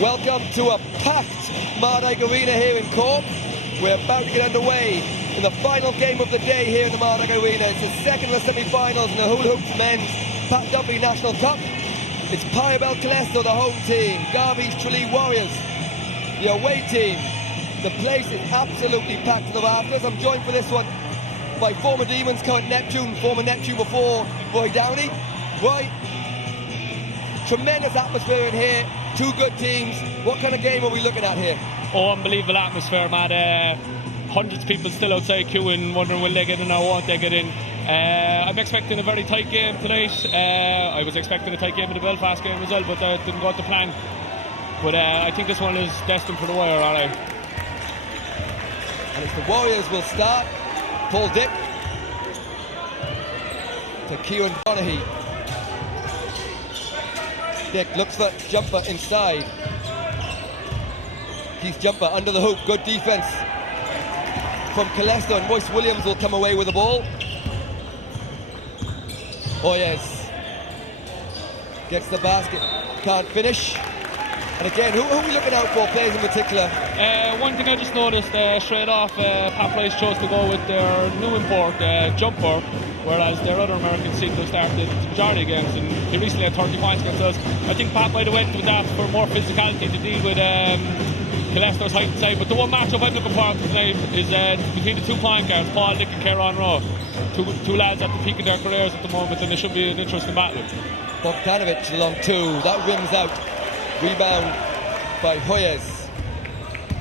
Welcome to a packed Mardyke Arena here in Cork. We're about to get underway in the final game of the day here in the Mardyke Arena. It's the second of the semi-finals in the Hula Hoops Men's Pat Duffy National Cup. It's Pyrobel Killester, the home team, Garvey's Tralee Warriors, the away team. The place is absolutely packed to the rafters. I'm joined for this one by former Demons, current Neptune, former Neptune before, Roy Downey. Roy, tremendous atmosphere in here, two good teams. What kind of game are we looking at here? Oh, unbelievable atmosphere, man. Hundreds of people still outside queuing, wondering will they get in or won't they get in. I'm expecting a very tight game tonight. I was expecting a tight game in the Belfast game as well, but that didn't go to plan. But I think this one is destined for the wire, alright. And it's the Warriors will start. Paul Dick to Kieran Donaghy. Dick looks for jumper inside. Keith jumper under the hoop. Good defense from Killester, and Royce Williams will come away with the ball. Oh yes, gets the basket, can't finish. And again, who are we looking out for, players in particular? One thing I just noticed straight off, Pat Place chose to go with their new import jumper, whereas their other Americans seem to have started the majority of games, and they recently had 30 points against us. I think Pat might have went with that for more physicality to deal with Killester's height and size. But the one matchup I'm looking for tonight is between the 2 point guards, Paul Dick and Kieran Rowe. Two lads at the peak of their careers at the moment, and it should be an interesting battle. Bogdanovic along 2, that rims out. Rebound by Hoyes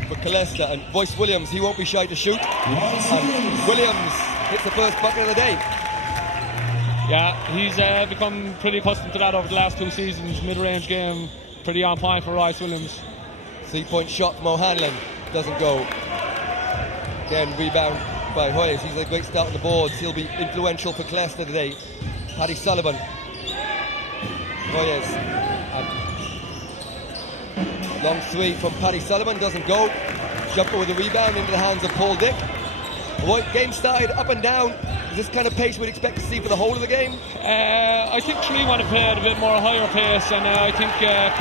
for Killester, and Royce Williams, he won't be shy to shoot. And Williams hits the first bucket of the day. Yeah, he's become pretty accustomed to that over the last 2 seasons. Mid-range game, pretty on point for Royce Williams. 3-point shot from O'Hanlon, doesn't go. Again, rebound by Hoyes. He's a great start on the boards. He'll be influential for Killester today. Paddy Sullivan. Hoyes. Long 3 from Paddy Sullivan, doesn't go. Jumper with a rebound into the hands of Paul Dick. Game started up and down. Is this kind of pace we'd expect to see for the whole of the game? I think Tralee want to play at a bit more higher pace, and I think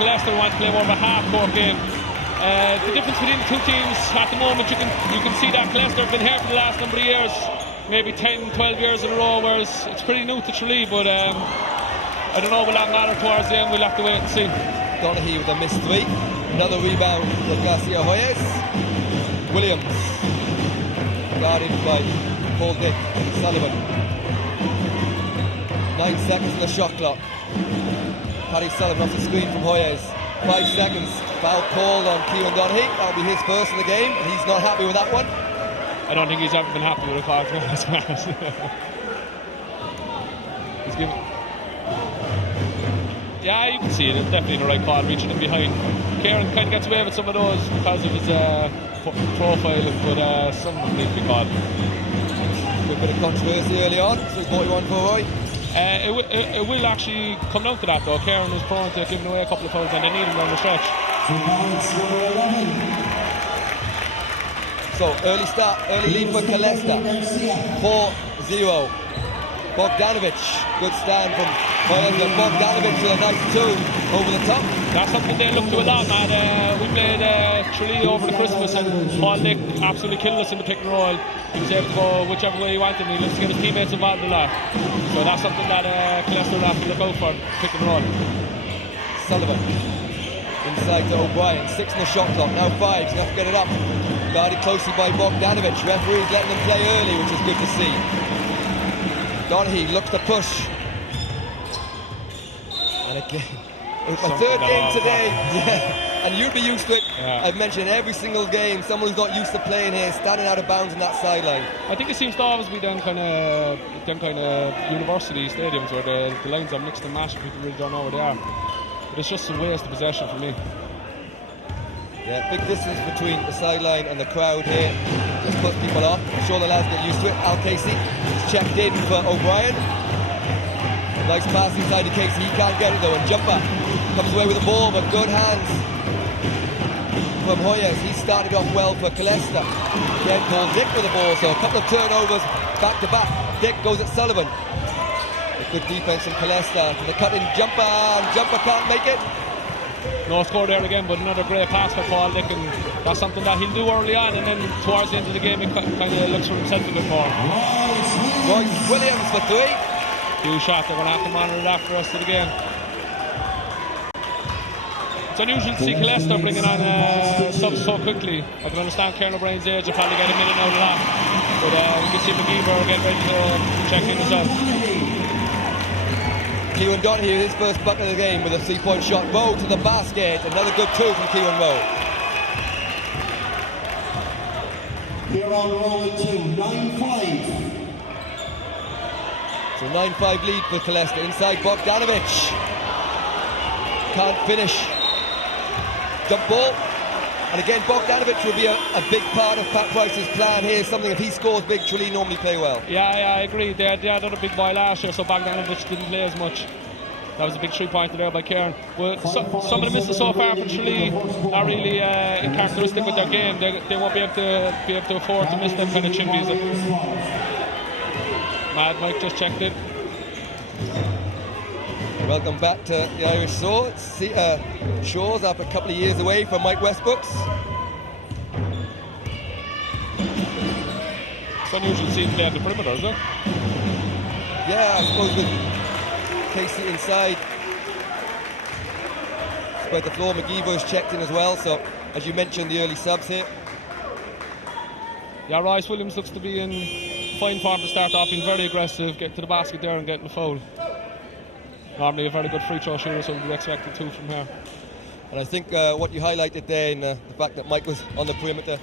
Killester want to play more of a half-court game. The difference between the two teams at the moment, you can see that Killester have been here for the last number of years, maybe 10, 12 years in a row, whereas it's pretty new to Tralee, but I don't know, will that matter towards the end? We'll have to wait and see. Donaghy with a missed 3. Another rebound for Garcia Hoyes. Williams, guarded by Paul Dick. Sullivan. 9 seconds on the shot clock. Paddy Sullivan off the screen from Hoyes. 5 seconds. Foul called on Kieran Donaghy. That'll be his first in the game. He's not happy with that one. I don't think he's ever been happy with a call. He's given. Yeah, you can see it. It's definitely the right call, reaching him behind. Kieran kind of gets away with some of those because of his profile, but some of them need to be called. A bit of controversy early on, so 41 for Roy. It will actually come down to that though. Kieran is prone to giving away a couple of fouls, and they need him down the stretch. So early start, early lead for Killester. 4-0. Bogdanovic, good stand from Bogdanovic with a nice 2 over the top. That's something they look to a lot, man. We played Tralee over the Christmas, and Paul Dick absolutely killed us in the pick and roll. He was able to go whichever way he wanted, and he looked to get his teammates involved a lot. So that's something that Killester will have to look out for, pick and roll. Sullivan inside to O'Brien, 6 in the shot clock, now 5, he's going to have to get it up. Guarded closely by Bogdanovic. Referee's letting them play early, which is good to see. Donaghy looks to push. And again, it's my 3rd game today. Yeah. And you'd be used to it. Yeah. I've mentioned every single game, someone who's not used to playing here, standing out of bounds on that sideline. I think it seems to always be them kind of university stadiums where the lines are mixed and matched, people really don't know where they are. But it's just a waste of possession for me. Yeah, big distance between the sideline and the crowd here. Just puts people off. I'm sure the lads get used to it. Al Casey is checked in for O'Brien. Nice pass inside to Casey. He can't get it though. And jumper comes away with the ball, but good hands from Hoyes. He started off well for Killester. Again, Paul Dick with the ball. So a couple of turnovers back to back. Dick goes at Sullivan. A good defense from Killester. To the cut-in jumper, and jumper can't make it. No score there again, but another great pass for Paul Dick, and that's something that he'll do early on, and then towards the end of the game, he kind of looks for himself a bit more. Royce Williams for 3. Huge shot, they're going to have to monitor that for the rest of the game. It's unusual to see Killester bringing on subs so quickly. I can understand Kieran O'Brien's age, he'll probably get a minute out of that. But we can see McGeever get ready to check in as well. Kieran Donahue, his first bucket of the game with a 3-point shot. Rowe to the basket. Another good 2 from Kieran Rowe. Here on roll 2, 9-5. So 9-5 lead for Killester. Inside Bogdanovic. Can't finish. Jump ball. And again, Bogdanovic will be a big part of Pat Price's plan here. Something if he scores big, Tralee normally play well. Yeah, I agree. They had done a big boy last year, so Bogdanovic didn't play as much. That was a big 3-pointer there by Kieran. But some of the misses so far for Tralee are really characteristic with their game. They won't be able to afford to miss them kind of chimneys. Mad Mike just checked in. Welcome back to the Irish Shores after a couple of years away from Mike Westbrooks. It's unusual to see him play at the perimeter, isn't it? Yeah, I suppose with Casey inside. Spread the floor, McGeever's checked in as well, so as you mentioned, the early subs here. Yeah, Royce Williams looks to be in fine form to start off, being very aggressive, getting to the basket there and getting the foul. Normally a very good free throw shooter, so we'd be expected 2 from here. And I think what you highlighted there in the fact that Mike was on the perimeter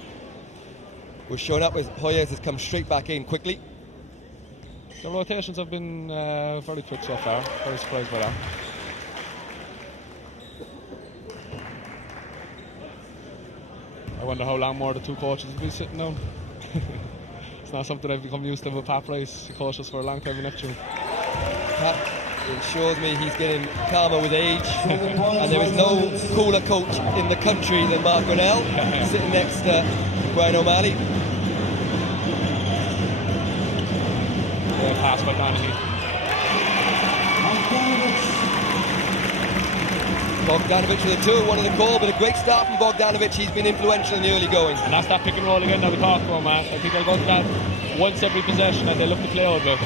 was showing up as Hoyers has come straight back in quickly. The rotations have been very quick so far. Very surprised by that. I wonder how long more the 2 coaches will be sitting down. It's not something I've become used to with Pat Price. He coached us for a long time in Neptune. Pat ensures me he's getting calmer with age, and there is no cooler coach in the country than Mark Grinnell, sitting next to Brian O'Malley. Great pass by Donahue. Bogdanovic with a 2, one in the call, but a great start from Bogdanovic. He's been influential in the early going. And that's that pick and roll again that we talked about, man. I think they'll go to that once every possession and they look to play out of it.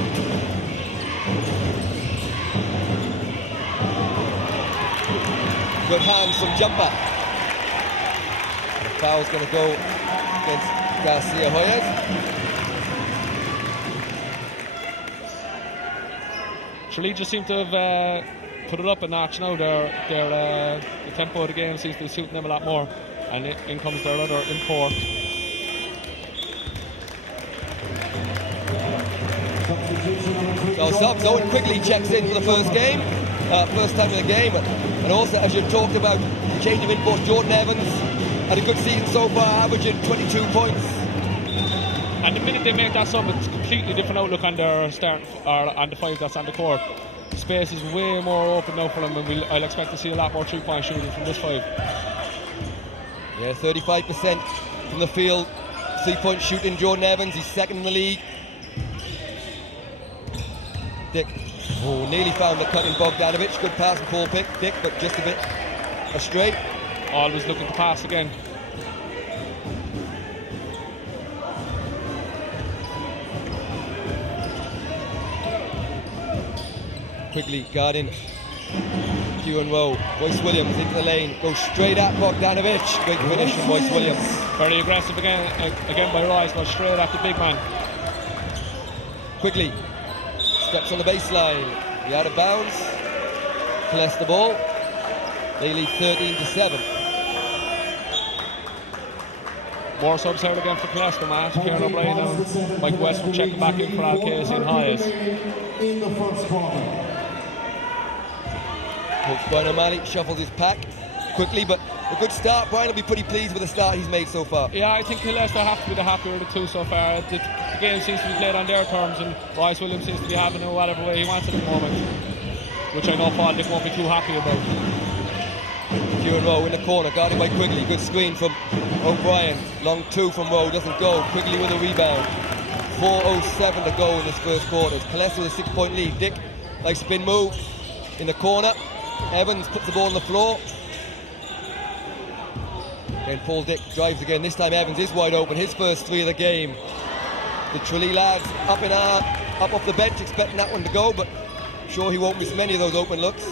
Good hands from jumper. The foul's going to go against Garcia Hoyers. Tralee just seem to have put it up a notch now. The tempo of the game seems to be suiting them a lot more. And in comes their other import. So subs, Owen quickly checks in for the first time in the game. And also, as you talked about, the change of import, Jordan Evans had a good season so far, averaging 22 points. And the minute they make that sub, it's a completely different outlook on their start, or on the 5 that's on the court. The space is way more open now for them, and I'll expect to see a lot more 3-point shooting from this 5. Yeah, 35% from the field, 3-point shooting. Jordan Evans, he's second in the league. Dick, nearly found the cut in Bogdanovic. Good pass and ball pick, Dick, but just a bit astray. Always looking to pass again. Quickly guarding Kieran Rowe. Royce Williams into the lane, goes straight at Bogdanovic. Great finish from Royce Williams. Very aggressive again by Royce, but straight at the big man. Quickly steps on the baseline. He out of bounds. Killester the ball. They lead 13-7. More subs out again for Killester, man. Kieran O'Brien and Mike Westwood checking back in for Al Casey and Hayes. In the first quarter. Coach Brian O'Malley shuffles his pack quickly, but a good start. Brian will be pretty pleased with the start he's made so far. Yeah, I think Killester have to be the happier of the 2 so far. The game seems to be played on their terms, and Royce Williams seems to be having it whatever way he wants at the moment, which I know Paul Dick won't be too happy about. Kieran Rowe in the corner, guarded by Quigley. Good screen from O'Brien. Long 2 from Rowe, doesn't go. Quigley with a rebound. 4:07 to go in this first quarter. Killester with a 6-point lead. Dick, nice spin move in the corner. Evans puts the ball on the floor. Then Paul Dick drives again. This time Evans is wide open. His first three of the game. The Tralee lads up in arm, up off the bench, expecting that one to go, but I'm sure he won't miss many of those open looks.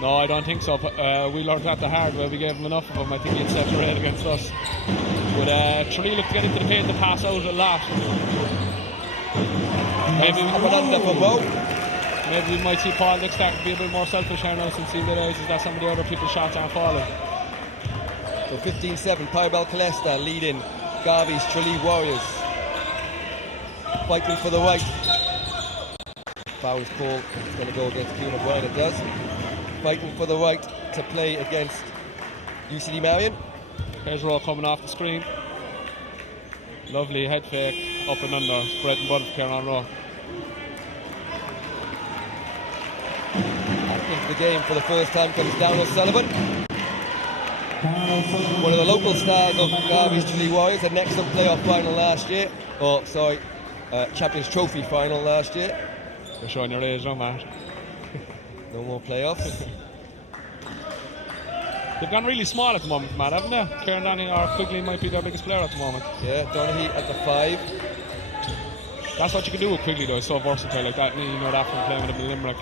No, I don't think so. We learned that the hard way. We gave him enough of them. I think he'd set the rate against us. But Tralee looked to get into the paint and pass out a lot. Maybe we might see Paul Dick start to be a bit more selfish here now since he realises that some of the other people's shots aren't falling. So 15-7, Pyrobel Killester leading Garvey's Tralee Warriors. Fighting for the right. Foul is called. It's going to go against Kieran O'Brien, it does. Fighting for the right to play against UCD Marion. Here's Rowe coming off the screen. Lovely head fake, up and under. Bread and butter for Kieran Rowe. Into the game for the first time comes Darren O'Sullivan. One of the local stars of Garvey's Tralee Warriors, an excellent playoff final last year. Champions Trophy final last year. You're showing your age, no, Matt. No more playoffs. They've gone really small at the moment, Matt, haven't they? Kieran Donaghy or Quigley might be their biggest player at the moment. Yeah, Donaghy at the 5. That's what you can do with Quigley though, he's so versatile like that. You know that from playing with him in Limerick.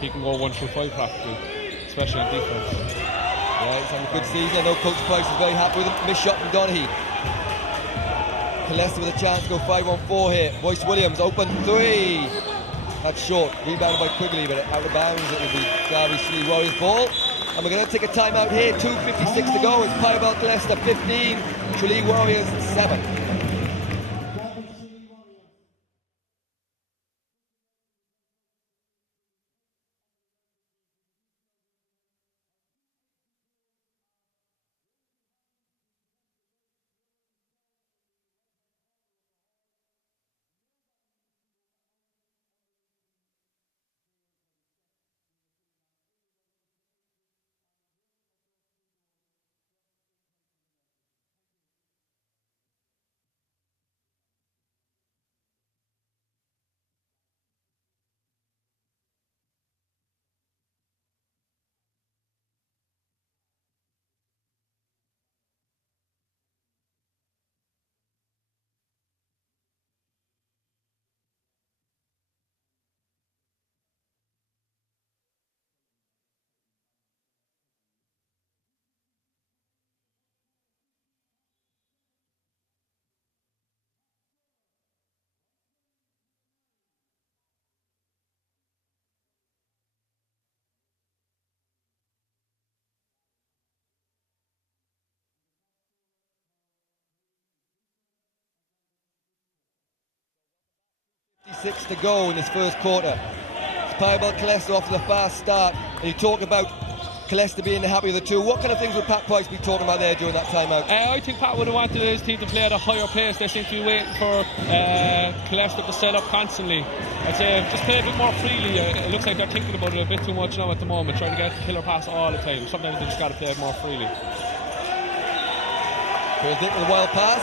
He can go 1 through 5 practically, especially on defence. Yeah, he's having a good season. I know Coach Price is very happy with him. Missed shot from Donaghy. Killester with a chance to go 5-on-4 here. Royce Williams, open 3. That's short. Rebounded by Quigley, but out of bounds. It will be Garvey's Tralee Warriors ball. And we're going to take a timeout here. 2:56 to go. It's Pyrobel Killester 15, Tralee Warriors 7. 56 to go in this first quarter. It's Pyrobel Killester off to the fast start. And you talk about Killester being the happy of the two. What kind of things would Pat Price be talking about there during that timeout? I think Pat would have wanted his team to play at a higher pace. They seem to be waiting for Killester to set up constantly. I'd say just play a bit more freely. It looks like they're thinking about it a bit too much now at the moment, trying to get the killer pass all the time. Sometimes they just got to play it more freely. Paul Dick with a wild pass.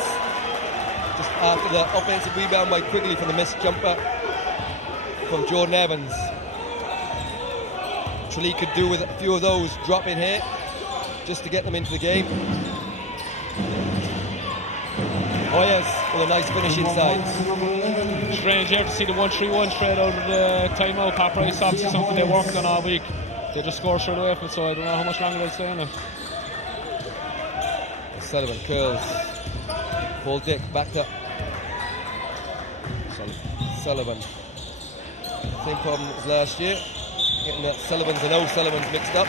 Just after the offensive rebound by Quigley from the missed jumper from Jordan Evans. Tralee could do with a few of those drop in here just to get them into the game. Oh yes, with a nice finish inside. Strange here to see the 1-3-1 straight out of the timeout. Pat Price, obviously something they worked on all week. They just scored straight away from it, so I don't know how much longer they'll stay in it. Sullivan curls. Paul Dick back to Sullivan. Same problem as last year. Getting that Sullivans and O'Sullivans mixed up.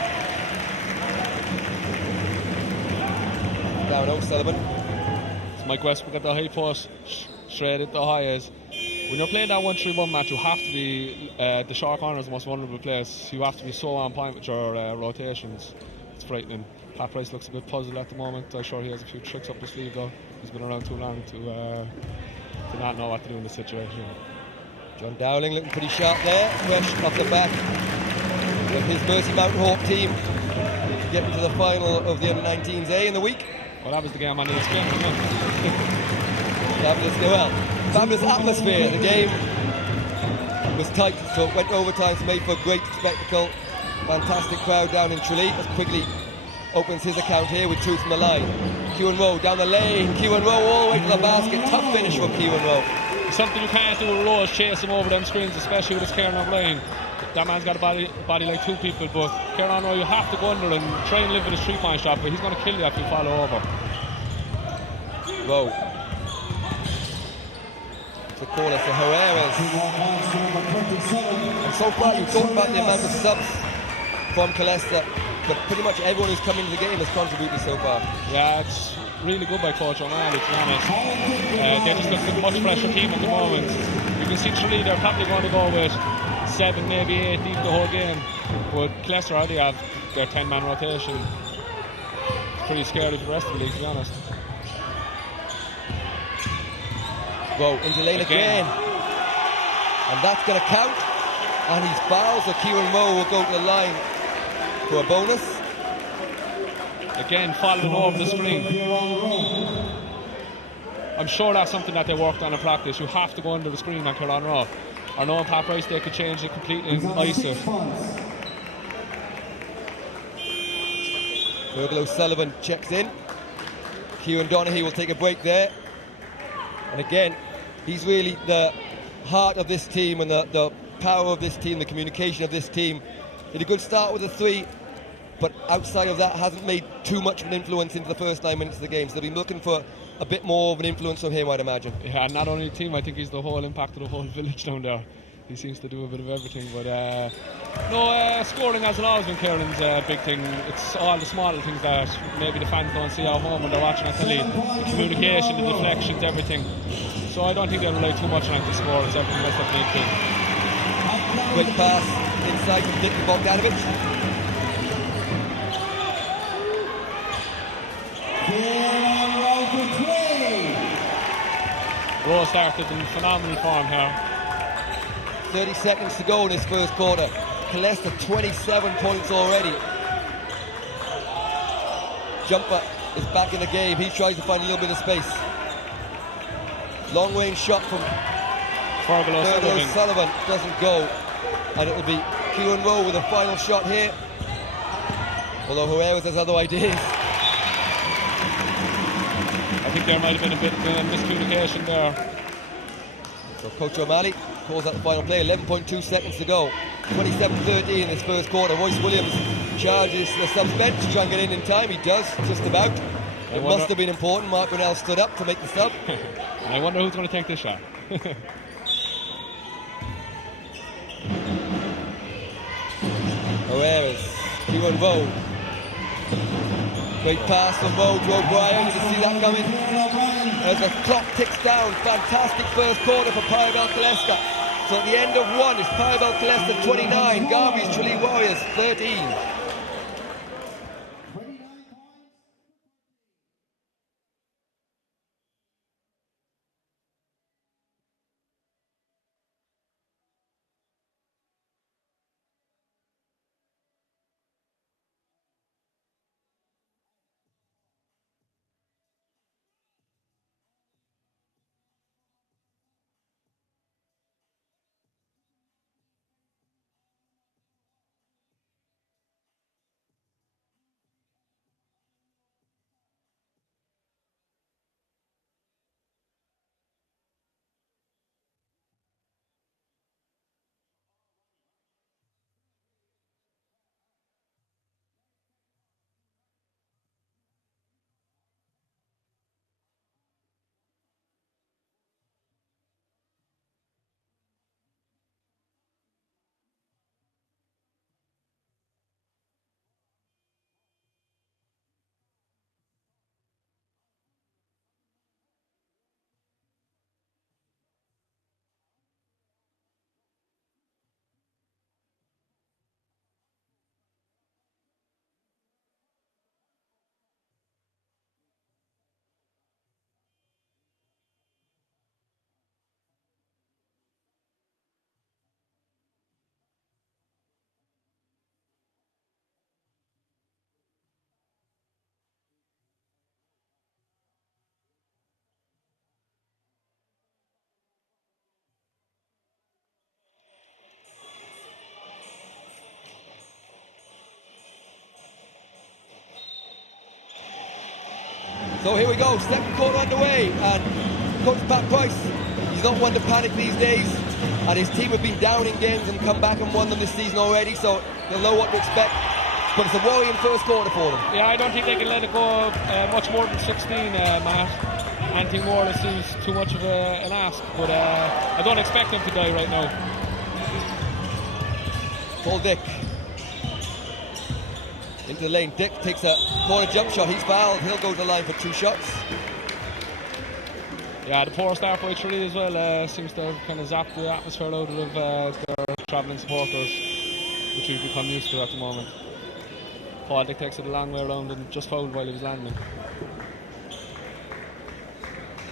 Down O'Sullivan. It's Mike Westbrook at the high post, straight at the highs. When you're playing that 1-3-1 match, you have to be, the short corner is the most vulnerable place. You have to be so on point with your rotations. It's frightening. Pat Price looks a bit puzzled at the moment. I'm sure he has a few tricks up his sleeve though. He's been around too long to not know what to do in this situation. John Dowling looking pretty sharp there, fresh off the back of his Mercy Mountain Hawk team, getting to the final of the Under-19s A in the week. Well, that was the game on ESPN, wasn't it? Fabulous atmosphere. The game was tight, so it went overtime, so made for a great spectacle. Fantastic crowd down in Tralee as Quigley opens his account here with 2 from the line. Kieran Rowe down the lane. Kieran Rowe all the way to the basket. Tough finish from Kieran Rowe. Something you can't do with Rowe is chase him over them screens, especially with his Kieran O'Brien. That man's got a body like 2 people, but Kieran Rowe, you have to go under and try and live with his 3-point shot, but he's going to kill you if you follow over. Rowe. To call us to Herrera's. And so far you talked about the amount of subs from Killester, but pretty much everyone who's come into the game has contributed so far. Yeah, it's really good by Coach O'Malley, to be honest. They just look like a much fresher team at the moment. You can see Tralee, they're probably going to go with 7, maybe 8 deep the whole game, but Killester already have their 10-man rotation. It's pretty scary for the rest of the league, to be honest. Rowe into lane again. And that's going to count. And he's fouled, so Kieran Rowe will go to the line for a bonus. Again, following over the screen. I'm sure that's something that they worked on in practice. You have to go under the screen on Kieran Rowe. Or no, in Pat Rice they could change it completely and ice it. Virgil O'Sullivan checks in. Kieran Donaghy will take a break there. And again, he's really the heart of this team and the power of this team, the communication of this team. He had a good start with a 3, but outside of that hasn't made too much of an influence into the first 9 minutes of the game. So they've been looking for a bit more of an influence from him, I'd imagine. Yeah, not only the team, I think he's the whole impact of the whole village down there. He seems to do a bit of everything, but scoring hasn't always been Kieran's big thing. It's all the smaller things that maybe the fans don't see at home when they're watching on telly. The communication, the deflections, everything. So I don't think they'll rely too much on the score. It's everything else that they need to. Great pass inside from Nick Bogdanovich. Rowe started in phenomenal form here. 30 seconds to go in this first quarter. Killester 27 points already. Jumper is back in the game. He tries to find a little bit of space. Long range shot from Virgil O'Sullivan doesn't go. And it'll be Kieran Rowe with a final shot here. Although Herrera has other ideas. I think there might have been a bit of miscommunication there. So Coach O'Malley calls out the final play. 11.2 seconds to go. 27-13 in this first quarter. Royce Williams charges the subs bench to try and get in time. He does, just about. It must have been important. Mark Brunel stood up to make the sub. And I wonder who's going to take this shot. Herrera's. Kieran Rowe. Great pass from Rowe to O'Brien. Did you see that coming? As the clock ticks down. Fantastic first quarter for Pyrobel Killester. So at the end of 1, it's Pyrobel Killester 29. Garvey's Tralee Warriors 13. So here we go, second quarter underway, and Coach Pat Price, he's not one to panic these days, and his team have been down in games and come back and won them this season already, so they'll know what to expect. But it's a worrying first quarter for them. Yeah, I don't think they can let it go much more than 16, Matt. Anything more that seems too much of an ask, but I don't expect them to die right now. Paul Dick into the lane. Dick takes a corner jump shot. He's fouled. He'll go to the line for 2 shots. Yeah, the poor start by Tralee as well seems to have kind of zapped the atmosphere out of their travelling supporters, which we've become used to at the moment. Paul Dick takes it a long way around and just fouled while he was landing.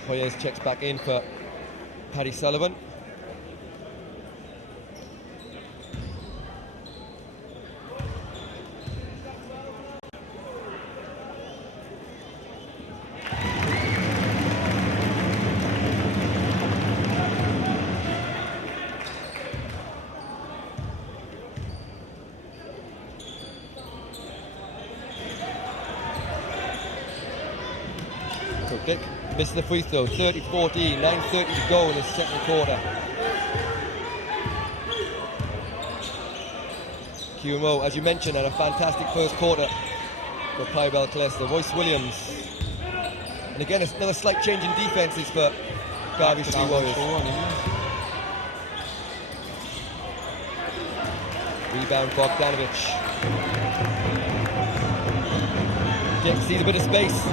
Hoyes checks back in for Paddy Sullivan. So Dick missed the free throw, 30-14, 9:30 to go in the second quarter. QMO, as you mentioned, had a fantastic first quarter for Pyrobel Killester. Royce Williams. And again, another slight change in defences for Garvey City Warriors. Rebound Bogdanovich. Dick sees a bit of space.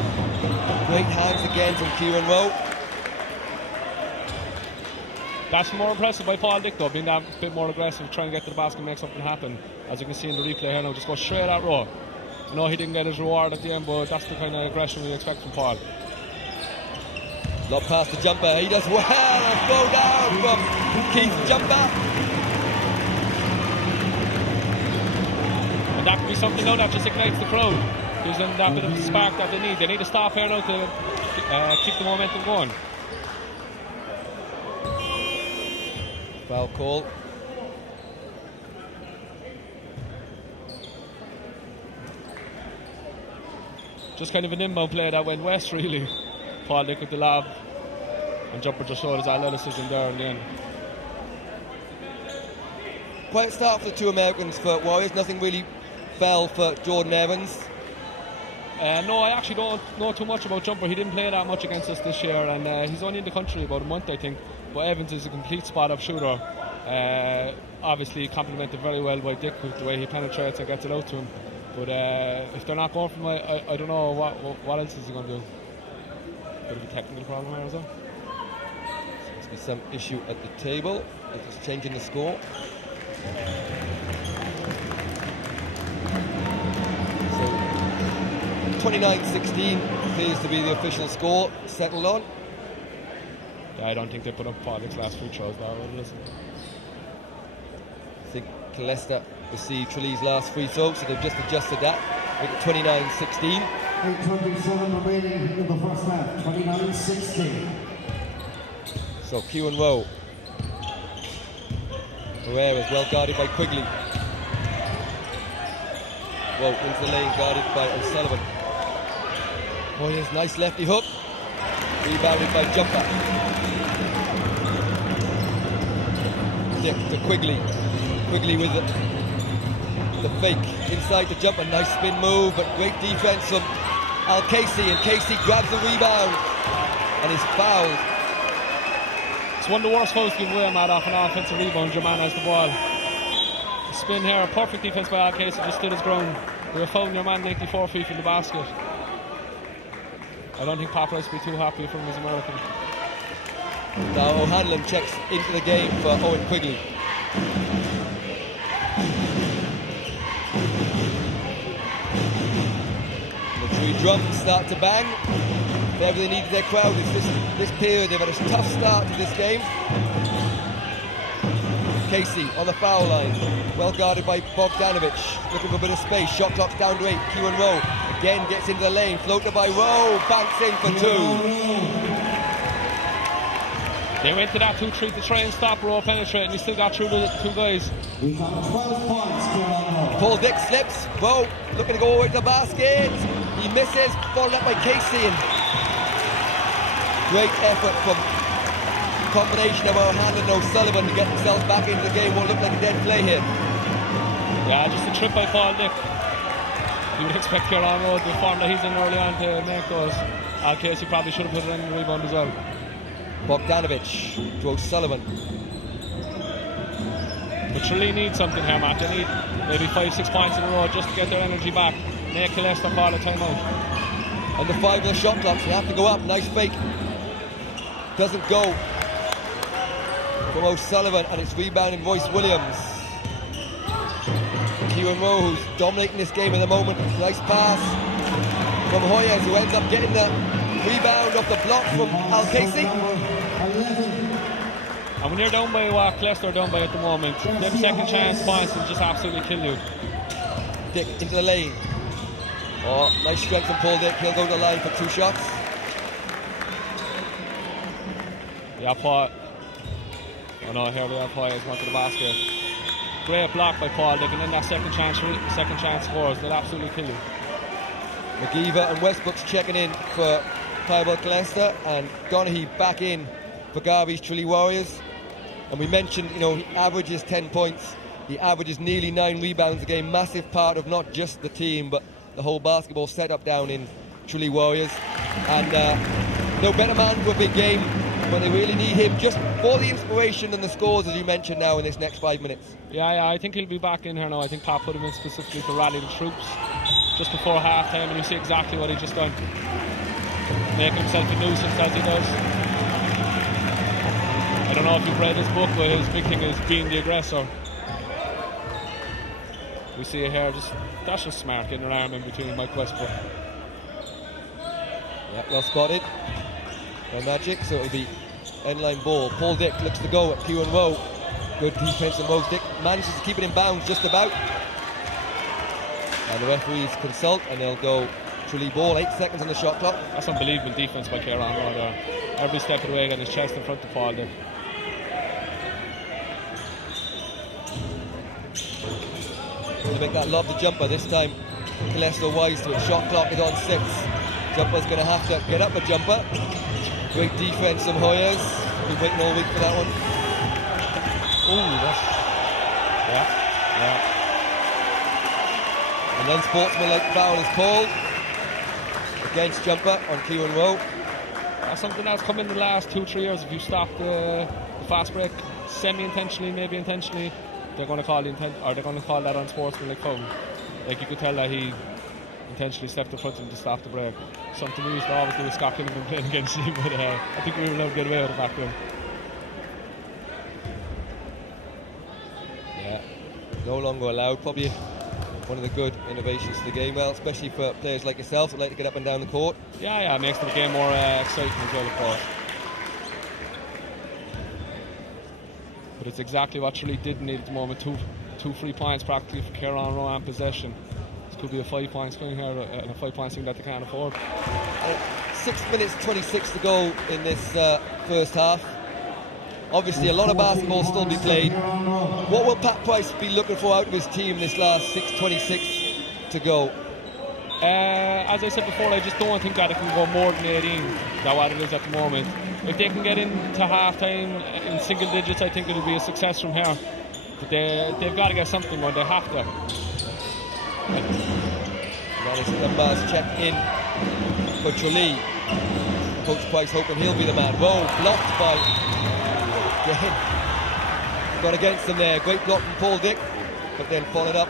Great hands again from Kieran Rowe. That's more impressive by Paul Dick though, being that bit more aggressive, trying to get to the basket and make something happen. As you can see in the replay here now, just go straight at Rowe. I know he didn't get his reward at the end, but that's the kind of aggression we expect from Paul. Lob past the jumper, he does well, and throw down from Keith's jumper. And that could be something now that just ignites the crowd. Gives them that bit of spark that they need. They need to stop here now to keep the momentum going. Foul call. Just kind of an inbound play that went west really. Paul Dick with the lob, and jumper just showed his athleticism there in the end. Quiet start for the two Americans for Warriors. Nothing really fell for Jordan Evans. No, I actually don't know too much about jumper. He didn't play that much against us this year, and he's only in the country about a month, I think. But Evans is a complete spot-up shooter. Obviously complemented very well by Dick with the way he penetrates and gets it out to him. But if they're not going for him, I don't know what else is he going to do. Bit of a technical problem here, is there? Seems to be some issue at the table. It's changing the score. So 29-16 appears to be the official score settled on. Yeah, I don't think they put up Paul Dick's last free throws now, listen. I think Killester received Tralee's last free throw, so they've just adjusted that. Make it 29-16. 8:27 remaining in the first half. 29-16. So Q and Rowe. Herrera is well guarded by Quigley. Rowe into the lane, guarded by O'Sullivan. Oh yes, nice lefty hook. Rebounded by Jumper. Dick to Quigley. Quigley with the fake inside the jumper. Nice spin move, but great defense from Al Casey, and Casey grabs the rebound and is fouled. It's one of the worst fouls to give away, Matt, off an offensive rebound. Your man has the ball. Spin here, perfect defense by Al Casey, just stood his ground. We were fouling your man 94 feet from the basket. I don't think Pat Rice will be too happy from his American. Now O'Hanlon checks into the game for Owen Quigley. The three drums start to bang. If ever they needed their crowd, it's this period. They've had a tough start to this game. Casey on the foul line, well guarded by Bogdanovich, looking for a bit of space. Shot clock's down to 8. Q and Rowe again gets into the lane, floater by Rowe, banks in for 2. They went to that 2-3 to try and stop Rowe penetrating. He still got through the two guys. We've got 12 points going on. Paul Dick slips. Rowe looking to go over to the basket. He misses, followed up by Casey, and Great effort from combination of O'Hanlon and O'Sullivan to get themselves back into the game. Won't look like a dead play here. Yeah, just a trip by Paul Dick. You would expect Kieran Rowe, the form that he's in early on, to make those. Al Casey probably should have put it in the rebound as well. Bogdanovic to O'Sullivan. But Tralee needs something here, Matt. They need maybe 5-6 points in a row just to get their energy back. Make Killester call a timeout. And the 5 of the shot clock, so they have to go up. Nice fake. Doesn't go from O'Sullivan, and it's rebounding Royce Williams. Kieran Rowe, who's dominating this game at the moment. Nice pass from Hoyers, who ends up getting the rebound off the block from Al Casey. And when you're down by what Killester are down by at the moment, them second chance points will just absolutely kill you. Dick into the lane. Oh, nice strength from Paul Dick. He'll go to the line for 2 shots. Yeah, Paul. Oh no, here we are. Paul has gone to the basket. Great block by Paul Dick, and then that second chance scores. They'll absolutely kill you. McGeever and Westbrook's checking in for Pyrobel Killester, and Donaghy back in for Garvey's Tralee Warriors. And we mentioned, you know, he averages 10 points. He averages nearly 9 rebounds a game. Massive part of not just the team, but the whole basketball setup down in Tralee Warriors. And no better man for a big game when they really need him, just for the inspiration and the scores, as you mentioned now in this next 5 minutes. Yeah, I think he'll be back in here now. I think Pat put him in specifically to rally the troops just before half time, and you see exactly what he just done. Making himself a nuisance as he does. I don't know if you've read his book, but his big thing is being the aggressor. We see it here, that's just smart, getting an arm in between Mike Westbrook. Yeah, well spotted by Magic, so it'll be end-line ball. Paul Dick looks to go at Kieran Rowe. Good defense from Rowe. Dick manages to keep it in bounds just about. And the referees consult, and they'll go Tralee ball. 8 seconds on the shot clock. That's unbelievable defense by Kieran Rowe there. Every step of the way, got his chest in front of Paul Dick. To make that lob, the jumper this time. Killester wise to it. Shot clock is on 6. Jumper's going to have to get up a jumper. Great defense from Hoyers. Been waiting all week for that one. Ooh, that's... Yeah. And then sportsmanlike foul is called against jumper on Kieran Rowe. That's something that's come in the last 2-3 years. If you stop the fast break semi-intentionally, maybe intentionally, they're going to call that unsportsmanlike foul. Like, you could tell that he intentionally stepped in front of him to stop the break. Something we used to always do with Scott Kinnigan playing against him, but I think we were allowed to get away with it back then. Yeah, no longer allowed. Probably one of the good innovations to the game, well, especially for players like yourself that like to get up and down the court. Yeah, it makes the game more exciting as well, of course. But it's exactly what Tralee did need at the moment. Two free points practically for Kieran Rowe and possession. This could be a 5 point swing here, and a 5 point swing that they can't afford. 6 minutes 26 to go in this first half. Obviously a lot of basketball still to be played. What will Pat Price be looking for out of his team this last 6:26 to go? As I said before, I just don't think that it can go more than 18, than what it is at the moment. If they can get into half time in single digits, I think it'll be a success from here. But they've got to get something going, they have to. Giannis Numbers check in for Tralee. Coach Price hoping he'll be the man. Whoa, blocked by gone against him there. Great block from Paul Dick, but then followed up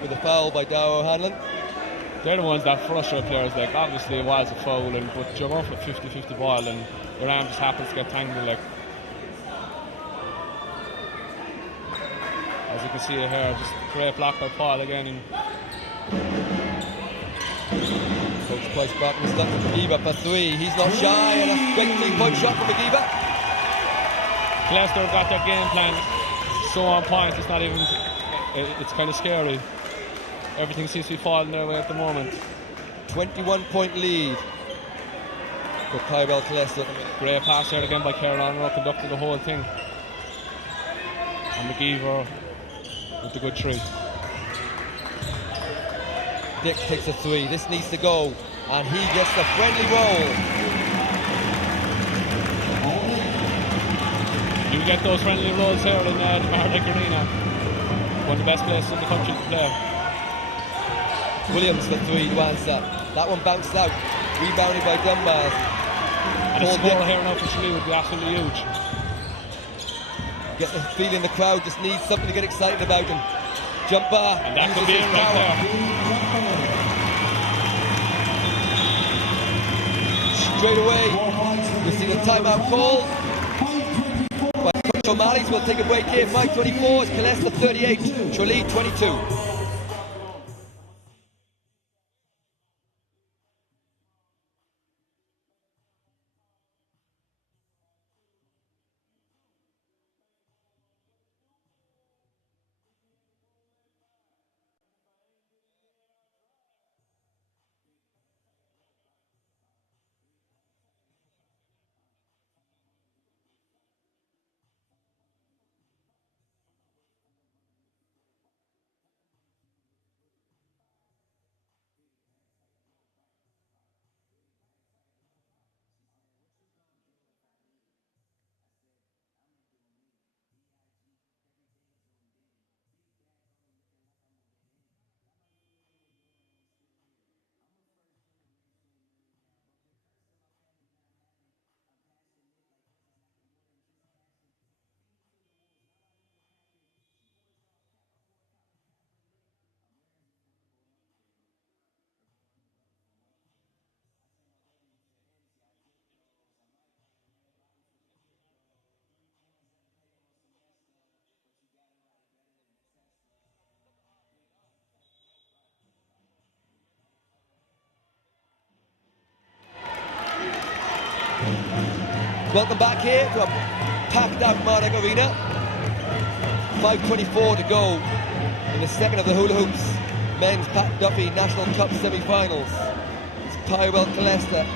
with a foul by Darragh O'Hanlon. They're the ones that frustrate players. Like, obviously it was a foul, but you're going for a 50-50 ball and your arm just happens to get tangled. Like, as you can see here, just a great block by Paul again. And Coach Price back and stuck to McGeever for 3. He's not shy, and a great 3-point shot from McGeever. Killester have got their game plan so on point, it's not even, it's kind of scary. Everything seems to be falling their way at the moment. 21-point lead for Pyrobel Killester. Great pass there again by Kieran Rowe, conducted the whole thing. And McGeever with a good 3. Dick takes a 3. This needs to go, and he gets the friendly roll. get those friendly roads here in the Mardyke Arena. One of the best places in the country to play. Williams for three to answer. That one bounced out. Rebounded by Dunbar. And a score here now for Tralee would be absolutely huge. Get the feeling the crowd just needs something to get excited about him. Jumper. And that could be it right there. Straight away, we see the timeout call. But Coach O'Malley's will take a break here. 5:24 is Killester 38, Tralee 22. Welcome back here to a packed out Mardyke Arena. 5:24 to go in the second of the hula hoops men's Pat Duffy National Cup semi-finals. It's Pyrobel Killester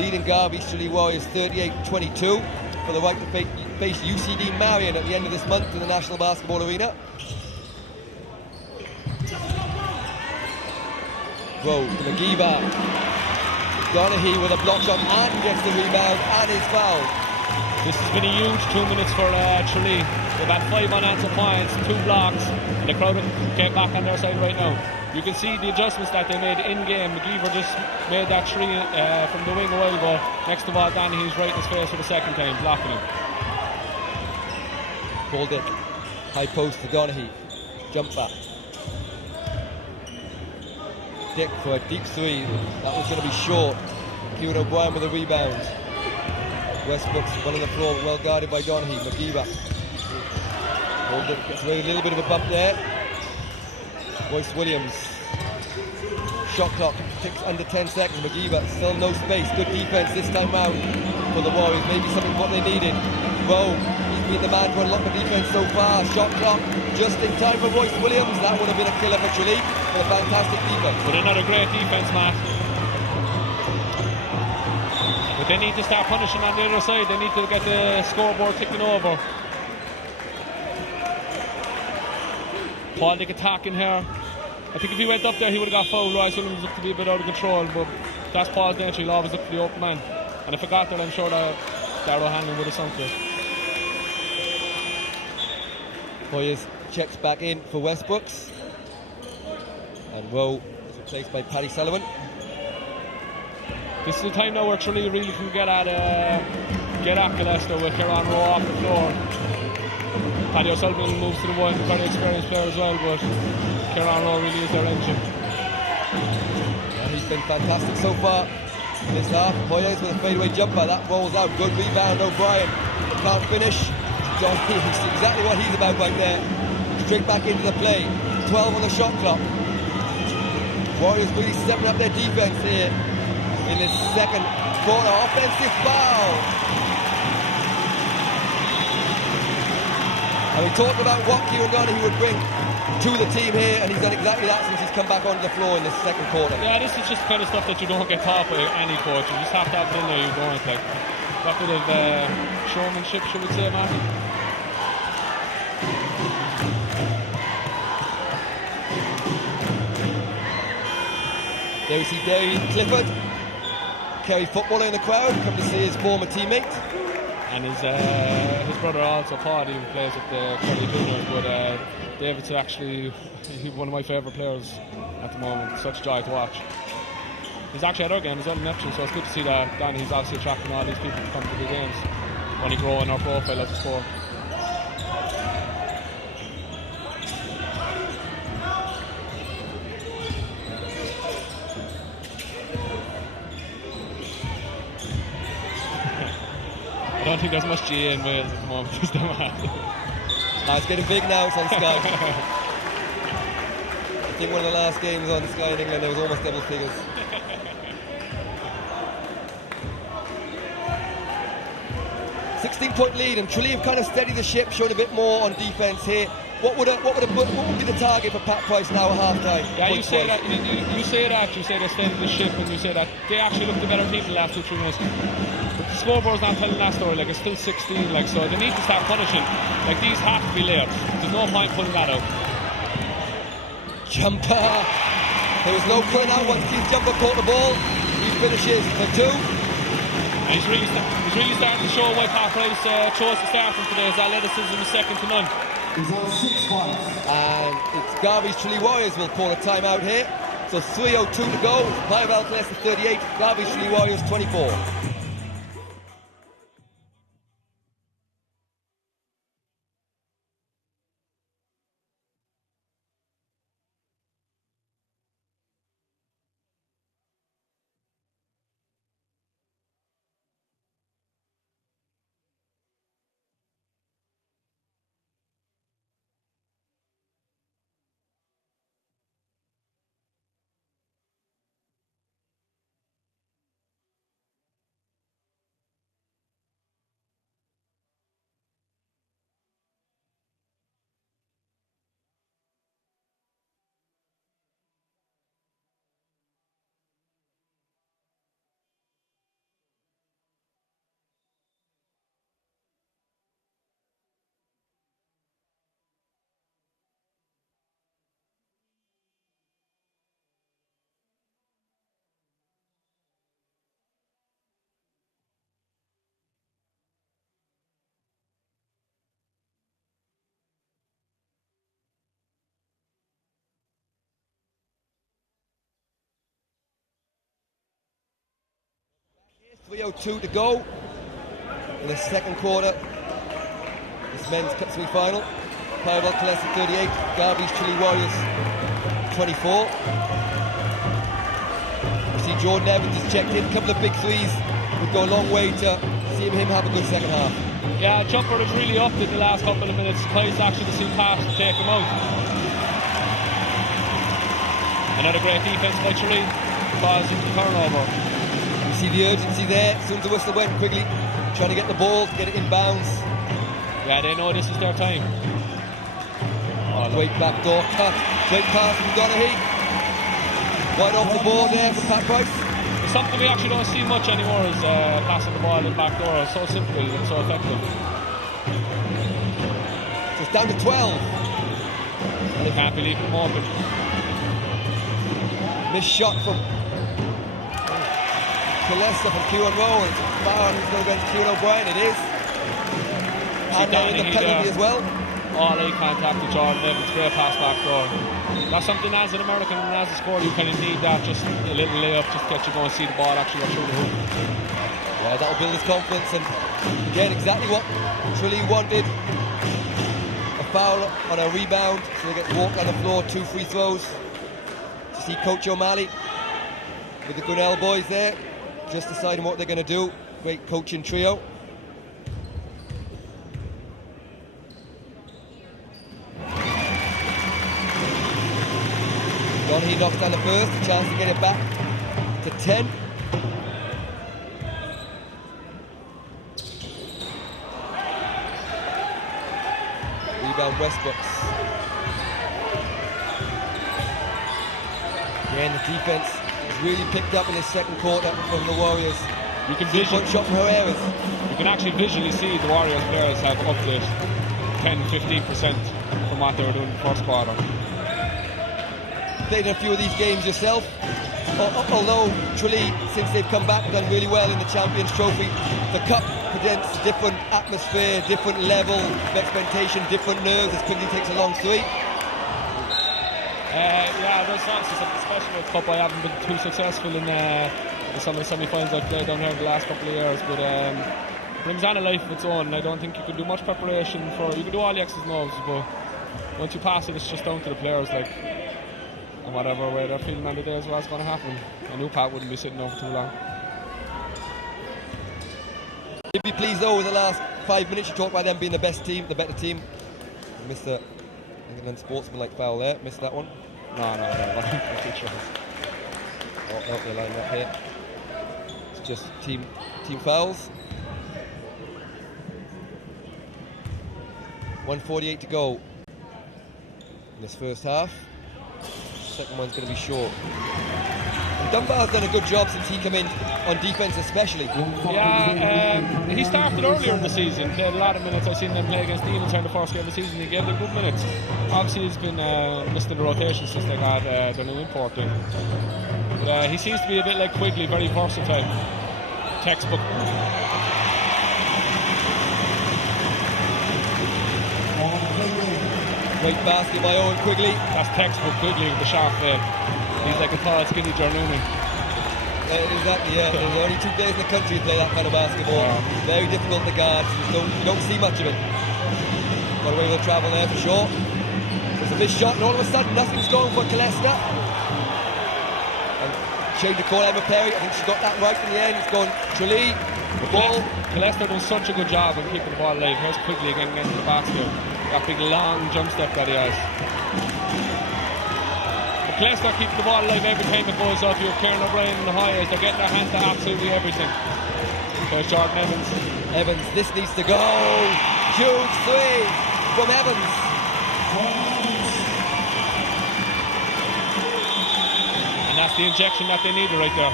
leading Garvey Tralee Warriors 38-22 for the right to face UCD Marion at the end of this month in the National Basketball Arena. Rowe to McGeever. Donaghy with a block shot and gets the rebound and is fouled. This has been a huge 2 minutes for Tralee. They've had 5 unanswered points, 2 blocks, and the crowd came back on their side right now. You can see the adjustments that they made in-game. McGeever just made that three from the wing a while ago. Next of all, Donaghy's right in his face for the second time, blocking him. Paul Dick, high post to Donaghy, jumper. Dick for a deep three, that was going to be short. Kieran O'Brien with a rebound. Westbrook's one on the floor, well guarded by Donaghy. McGeever. Paul Dick gets away, a little bit of a bump there. Royce Williams. Shot clock ticks under 10 seconds. McGeever, still no space. Good defense this time round for the Warriors. Maybe something what they needed. Rowe, he's been the man to unlock the defense so far. Shot clock just in time for Royce Williams. That would have been a killer for Tralee. A fantastic defense. But another great defense, Matt. But they need to start punishing on the other side. They need to get the scoreboard ticking over. Paul Dick attacking here. I think if he went up there, he would have got fouled. Royce Williams looked to be a bit out of control, but that's Paul's nature. He'll always look for the open man. And if it got there, I'm sure that Darrow Hanlon would have sunk it. Hoyers checks back in for Westbrooks. And Rowe is replaced by Paddy Sullivan. This is the time now where Tralee really can get at Killester with Kieran Rowe off the floor. Paddy O'Sullivan moves to the one, very experienced player as well, but Kieran Rowe really is their engine. Yeah, he's been fantastic so far this half. Hoyers with a fadeaway jumper, that rolls out. Good rebound, O'Brien. Can't finish. Donaghy, exactly what he's about right there. Straight back into the play. 12 on the shot clock. Warriors really stepping up their defense here in this second quarter. Offensive foul. And we talked about what Kieran Donaghy would bring to the team here, and he's done exactly that since he's come back onto the floor in the second quarter. Yeah, this is just the kind of stuff that you don't get taught by any coach. You just have to have it in there. You don't like that bit of showmanship, should we say, man? There we see Derry Clifford, Kerry footballer in the crowd, come to see his former teammate. and his brother also, Paul, even plays at the Tralee Juniors, but David's actually one of my favourite players at the moment. Such a joy to watch. He's actually at our game as well in Neptune, so it's good to see that Danny's obviously attracting all these people to come to the games when he grow in our profile as a sport. I don't think there's much GA in Wales at the moment. It's getting big now, it's on Sky. I think one of the last games on Sky in England, there was almost double figures. 16-point lead, and Tralee have kind of steadied the ship, showing a bit more on defence here. What would be the target for Pat Price now at half time? Yeah, you say that you say they steadied the ship, and you say that they actually looked the better team the last 2-3 minutes. But the scoreboard's not telling that story. Like, it's still 16. Like, so they need to start punishing. Like, these have to be layups. There's no point pulling that out. Jumper. There was no pulling out once Keith Jumper caught the ball. He finishes for 2. And he's really starting to show why Pat Price chose to start him today. His athleticism is second to none. He's on 6 points. And it's Garvey's Tralee Warriors will call a timeout here. So 3:02 to go. Pyrobel Killester 38, Garvey's Tralee Warriors 24. .302 to go in the second quarter. This men's cup semi-final. Pyrobel Killester 38, Garvey's Tralee Warriors 24. You see Jordan Evans has checked in. A couple of big threes would go a long way to seeing him have a good second half. Yeah, Jumper has really upped in the last couple of minutes. Surprised actually to see Pat take him out. Another great defense by Tralee, causing the turnover. See the urgency there. As soon as the whistle went, quickly trying to get the ball, get it in bounds. Yeah, they know this is their time. Great backdoor cut. Great pass from Donaghy. Right off the ball there for Pat Price. It's something we actually don't see much anymore, is passing the ball in backdoor. It's so simple and so effective. So it's down to 12. I can't believe him open. Missed shot from Killester from Kieran Rowe, and foul is going against Kieran O'Brien. It is. And they're in the penalty as well. All eye contact to Jordan Evans, great pass back door. That's something as an American and as a scorer you kind of need, that just a little layup just to get you going, see the ball actually go through the hoop. Yeah, that'll build his confidence, and again exactly what Tralee wanted. A foul on a rebound, so they get walked on the floor, 2 free throws. To see Coach O'Malley with the Gunnell boys there, just deciding what they're going to do. Great coaching trio. Donaghy knocks down the first, a chance to get it back to 10. Rebound Westbrooks. Again, the defense has really picked up in the second quarter from the Warriors. You can shot from Herrera's. You can actually visually see the Warriors players have upped 10-15% from what they were doing in the first quarter. Played in a few of these games yourself. Although Tralee, since they've come back, done really well in the Champions Trophy. The Cup confidence, different atmosphere, different level of expectation, different nerves as quickly takes a long sweep. Yeah, there's obviously something special with the Cup. I haven't been too successful in some of the semi-finals I've played down here in the last couple of years, but it brings on a life of its own. I don't think you can do much preparation for it. You can do all the X's and O's, but once you pass it, it's just down to the players, like, and whatever way they're feeling on the day is what's going to happen. I knew Pat wouldn't be sitting over too long. You'd be pleased though with the last 5 minutes. You talked about them being the best team, the better team. Missed a unsportsmanlike foul there. Missed that one. No. Oh, no, they lined up here. It's just team fouls. 1:48 to go in this first half. Second one's going to be short. And Dunbar's done a good job since he came in on defence, especially. Yeah, he started earlier in the season, played a lot of minutes. I've seen them play against Demons in the first game of the season. He gave them good minutes. Obviously, he's been missed in the rotation since they got the new import in. But he seems to be a bit like Quigley, very versatile. Textbook. Great basket by Owen Quigley. That's textbook Quigley with the sharp fade. He's like a tall, skinny journeyman. Exactly, yeah. There's only 2 days in the country to play that kind of basketball. Yeah. Very difficult to guard. You don't see much of it. Got away with the travel there for sure. There's a missed shot, and all of a sudden nothing's going for Killester. And change the call, Emma Perry. I think she got that right in the end. It's going Tralee. The ball. Killester does such a good job of keeping the ball alive. Here's Quigley again into the basket. That big long jump step that he has. Killester keeping the ball alive every time it goes off. You're Kieran O'Brien and the Highers. They're getting their hands to absolutely everything. There's Jordan Evans. Evans, this needs to go. Huge three from Evans. And that's the injection that they needed right there.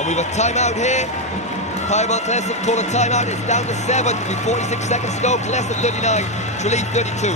And we've a timeout here. Pyrobel Killester called a timeout. It's down to 7. It'll be 46 seconds to go. Killester 39. Tralee 32.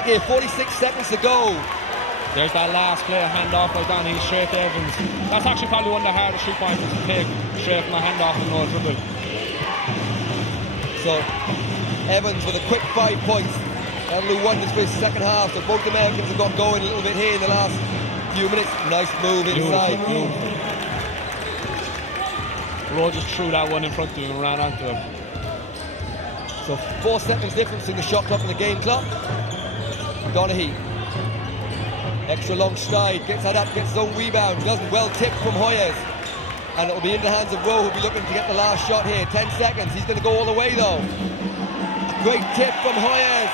Here, 46 seconds to go. There's that last play, a handoff by Donny straight to Evans. That's actually probably one of the hardest 3 pointers to take, straight from a handoff and no dribble. So, Evans with a quick 5 points. That'll do wonders for his second half. So both Americans have got going a little bit here in the last few minutes. Nice move inside. Rowe just threw that one in front of him and ran onto him. So 4 seconds difference in the shot clock and the game clock. Donaghy, extra long stride, gets that up, gets his own rebound, doesn't, well tipped from Hoyers, and it'll be in the hands of Rowe, who'll be looking to get the last shot here. 10 seconds, he's going to go all the way though. A great tip from Hoyers,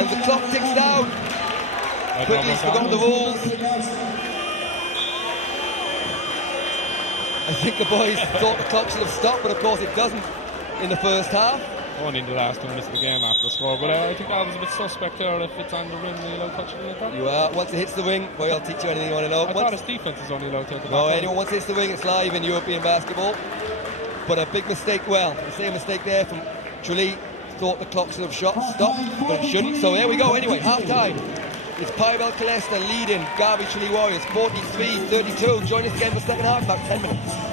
and the clock ticks down. Quigley's forgotten the rules. I think the boys thought the clock should have stopped, but of course it doesn't in the first half. Only in the last 2 minutes of the game after the score, but I think that was a bit suspect there. If it's on the rim, are you allowed to touch it like that? You are. Once it hits the ring, boy, I'll teach you anything you want to know. I thought his defence is only allowed to take it. No, anyone once it hits the ring, it's live in European basketball. But a big mistake, well, the same mistake there from Tralee thought the clock should have stopped, but it shouldn't. So here we go anyway, half time. It's Pyrobel Killester leading Garvey Tralee Warriors 43-32. Join us again for the second half, about 10 minutes.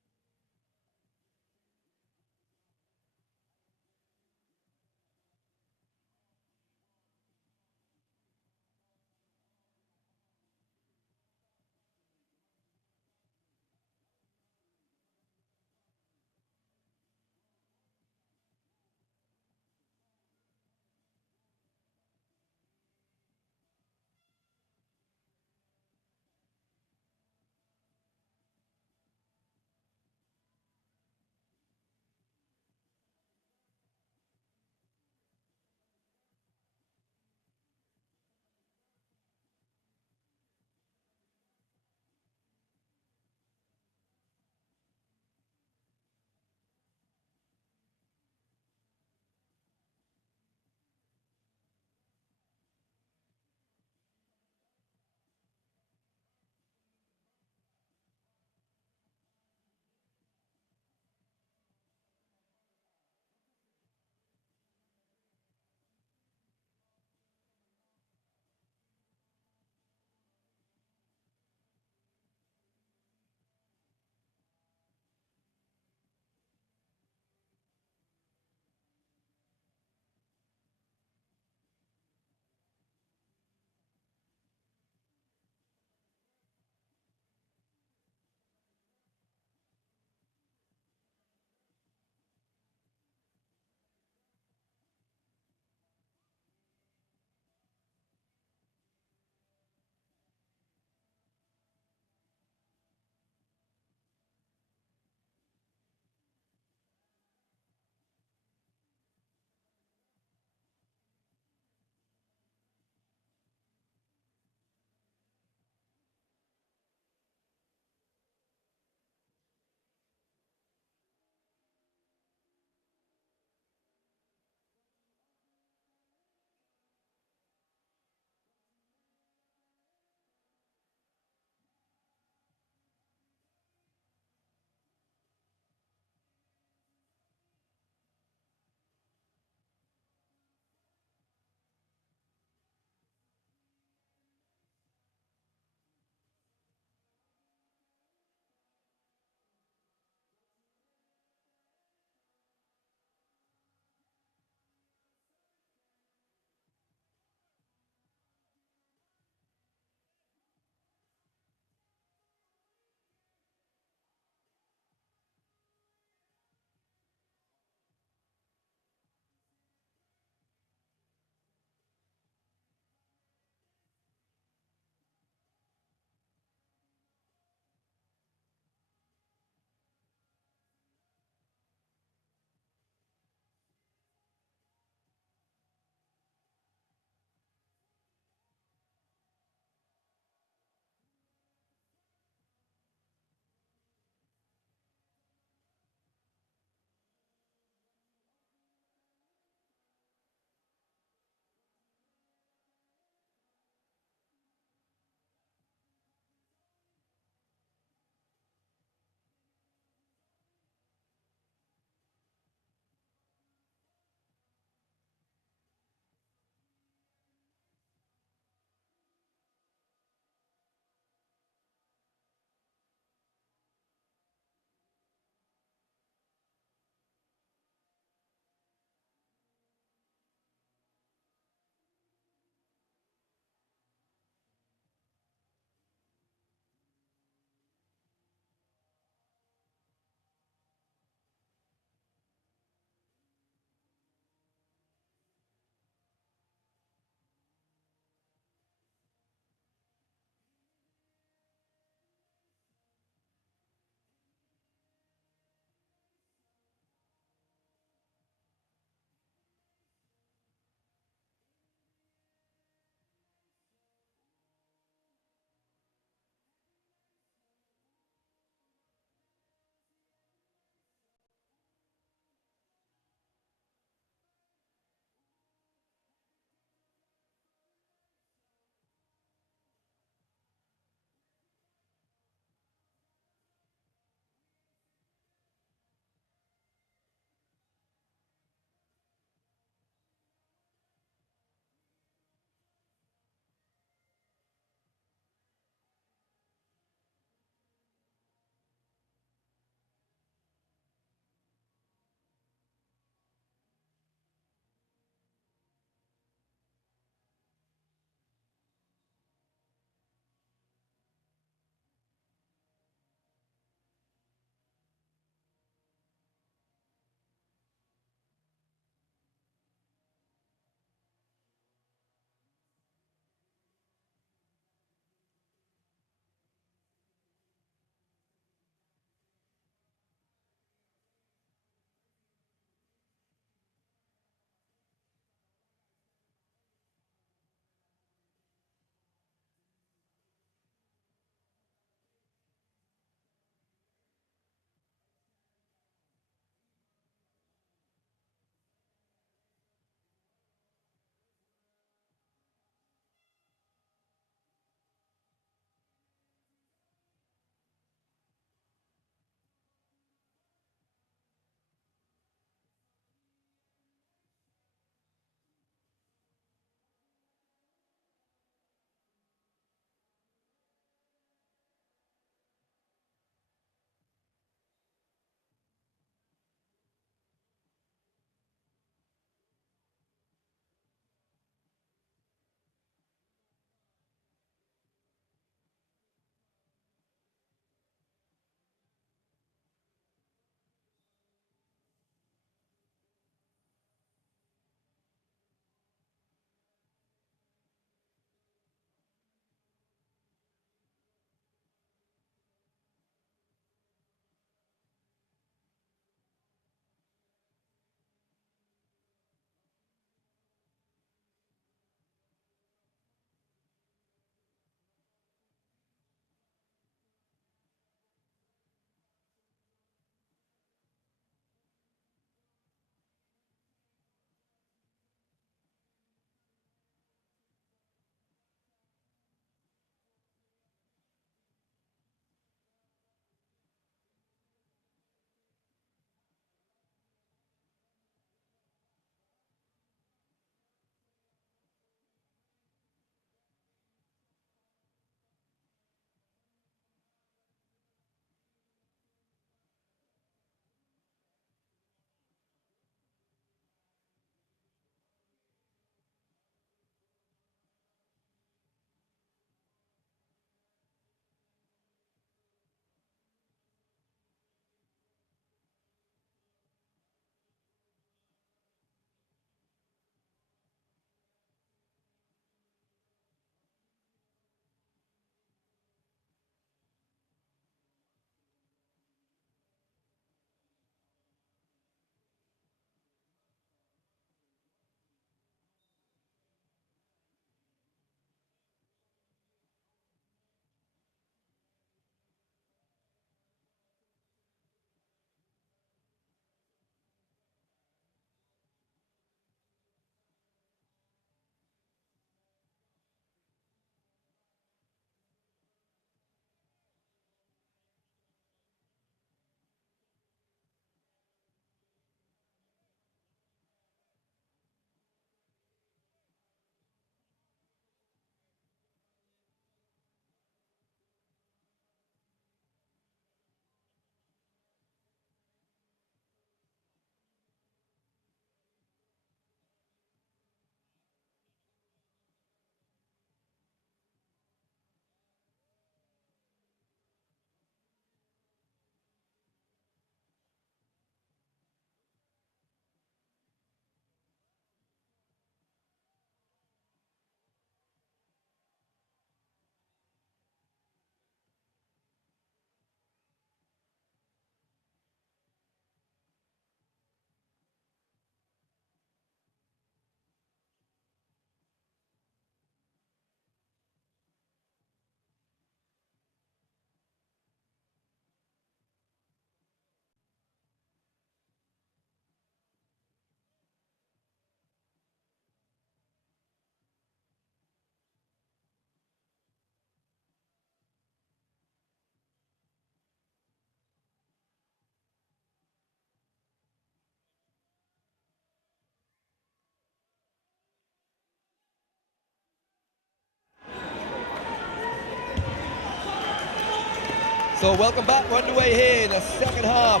So welcome back, we're underway here in the second half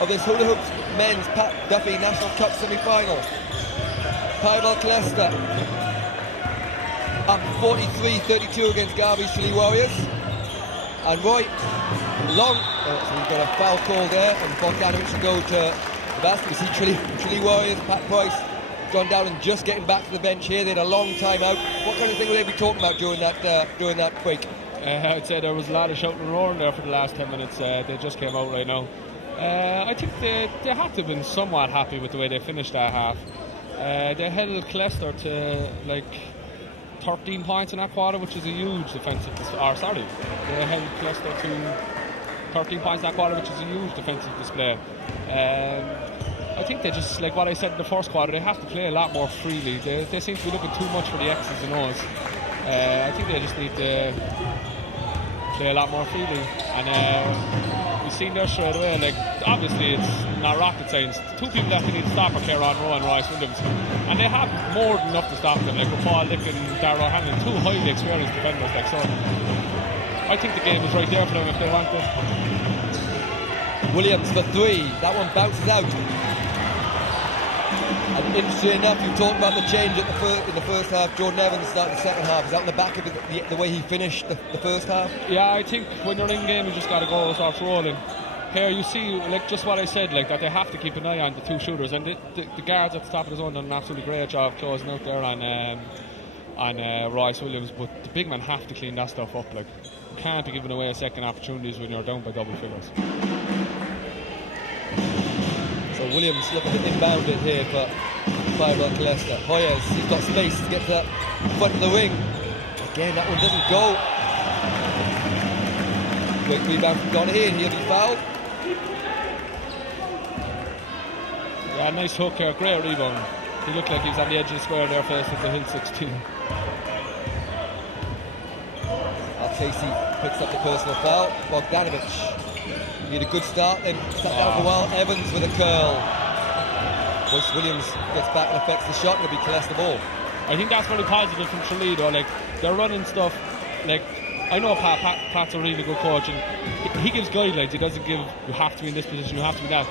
of this Hula Hoops Men's Pat Duffy National Cup semi-final. Pyrobel Killester up 43-32 against Garvey's Tralee Warriors. And Roy Long, so we've got a foul call there, and Bogdanovic will go to the basket. We see Tralee Warriors, Pat Price, gone down and just getting back to the bench here. They had a long time out. What kind of thing will they be talking about during that break? I'd say there was a lot of shouting and roaring there for the last 10 minutes. They just came out right now. I think they had to have been somewhat happy with the way they finished that half. They held Killester to like 13 points in that quarter, which is a huge defensive. They held Killester to 13 points in that quarter, which is a huge defensive display. I think they just, like what I said in the first quarter, they have to play a lot more freely. They seem to be looking too much for the X's and O's. I think they just need to play a lot more freely. And we've seen there straight away, like, obviously it's not rocket science. The two people that they need to stop are Kieran Rowe and Royce Williams. And they have more than enough to stop them, like with Paul Lick and Darragh Hanlon, two highly experienced defenders. Like, so I think the game is right there for them if they want it. Williams for three. That one bounces out. And interesting enough, you talked about the change in the first half. Jordan Evans started the second half. Is that on the back of the way he finished the first half? Yeah, I think when you're in game, you just got to go start rolling. Here you see, like just what I said, like that they have to keep an eye on the two shooters, and the guards at the top of the zone done an absolutely great job closing out there on Royce Williams. But the big men have to clean that stuff up. Like, you can't be giving away second opportunities when you're down by double figures. So Williams looking to inbound it here for Pyrobel Killester. Hoyers, he's got space to get to the front of the ring. Again, that one doesn't go. Quick rebound from Donaghy, and he'll be fouled. Yeah, nice hook here, great rebound. He looked like he was on the edge of the square there first at the Hill 16. Casey picks up the personal foul. Bogdanovic. He had a good start, then sat down for a while. Evans with a curl. Royce Williams gets back and affects the shot, and it'll be Killester ball. I think that's very positive from Tralee though. Like, they're running stuff. Like, I know Pat's a really good coach, and he gives guidelines. He doesn't give, you have to be in this position, you have to be that.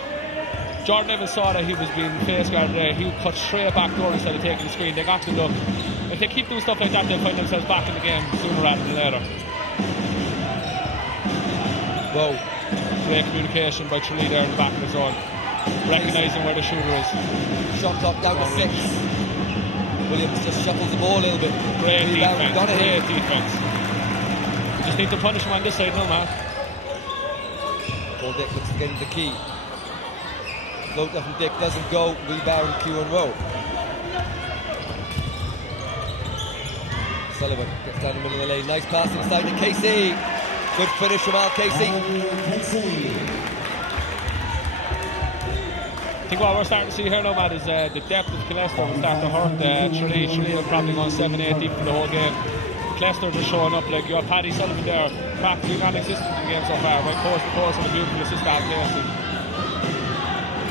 Jordan Evans saw that he was being face guarded there. He would cut straight back door instead of taking the screen. They got the look. If they keep doing stuff like that, they'll find themselves back in the game sooner rather than later. Whoa. Great communication by Tralee there in the back of the zone, recognising where the shooter is. Shot clock down to 6. Williams just shuffles the ball a little bit. Great defence. You just need to punish him on this side now, man. Paul Dick looks to get into the key. Floater from Dick doesn't go. Rebound, Kieran Rowe. Sullivan gets down the middle of the lane. Nice pass inside to Casey. Good finish from Al Casey. I think what we're starting to see here now, Matt, is the depth of Killester will start to hurt Tralee. Tralee are probably going 7-8 deep for the whole game. Killester just showing up, like you have Paddy Sullivan there, practically non-existent in the game so far, right coast to coast with a beautiful assist Al Casey.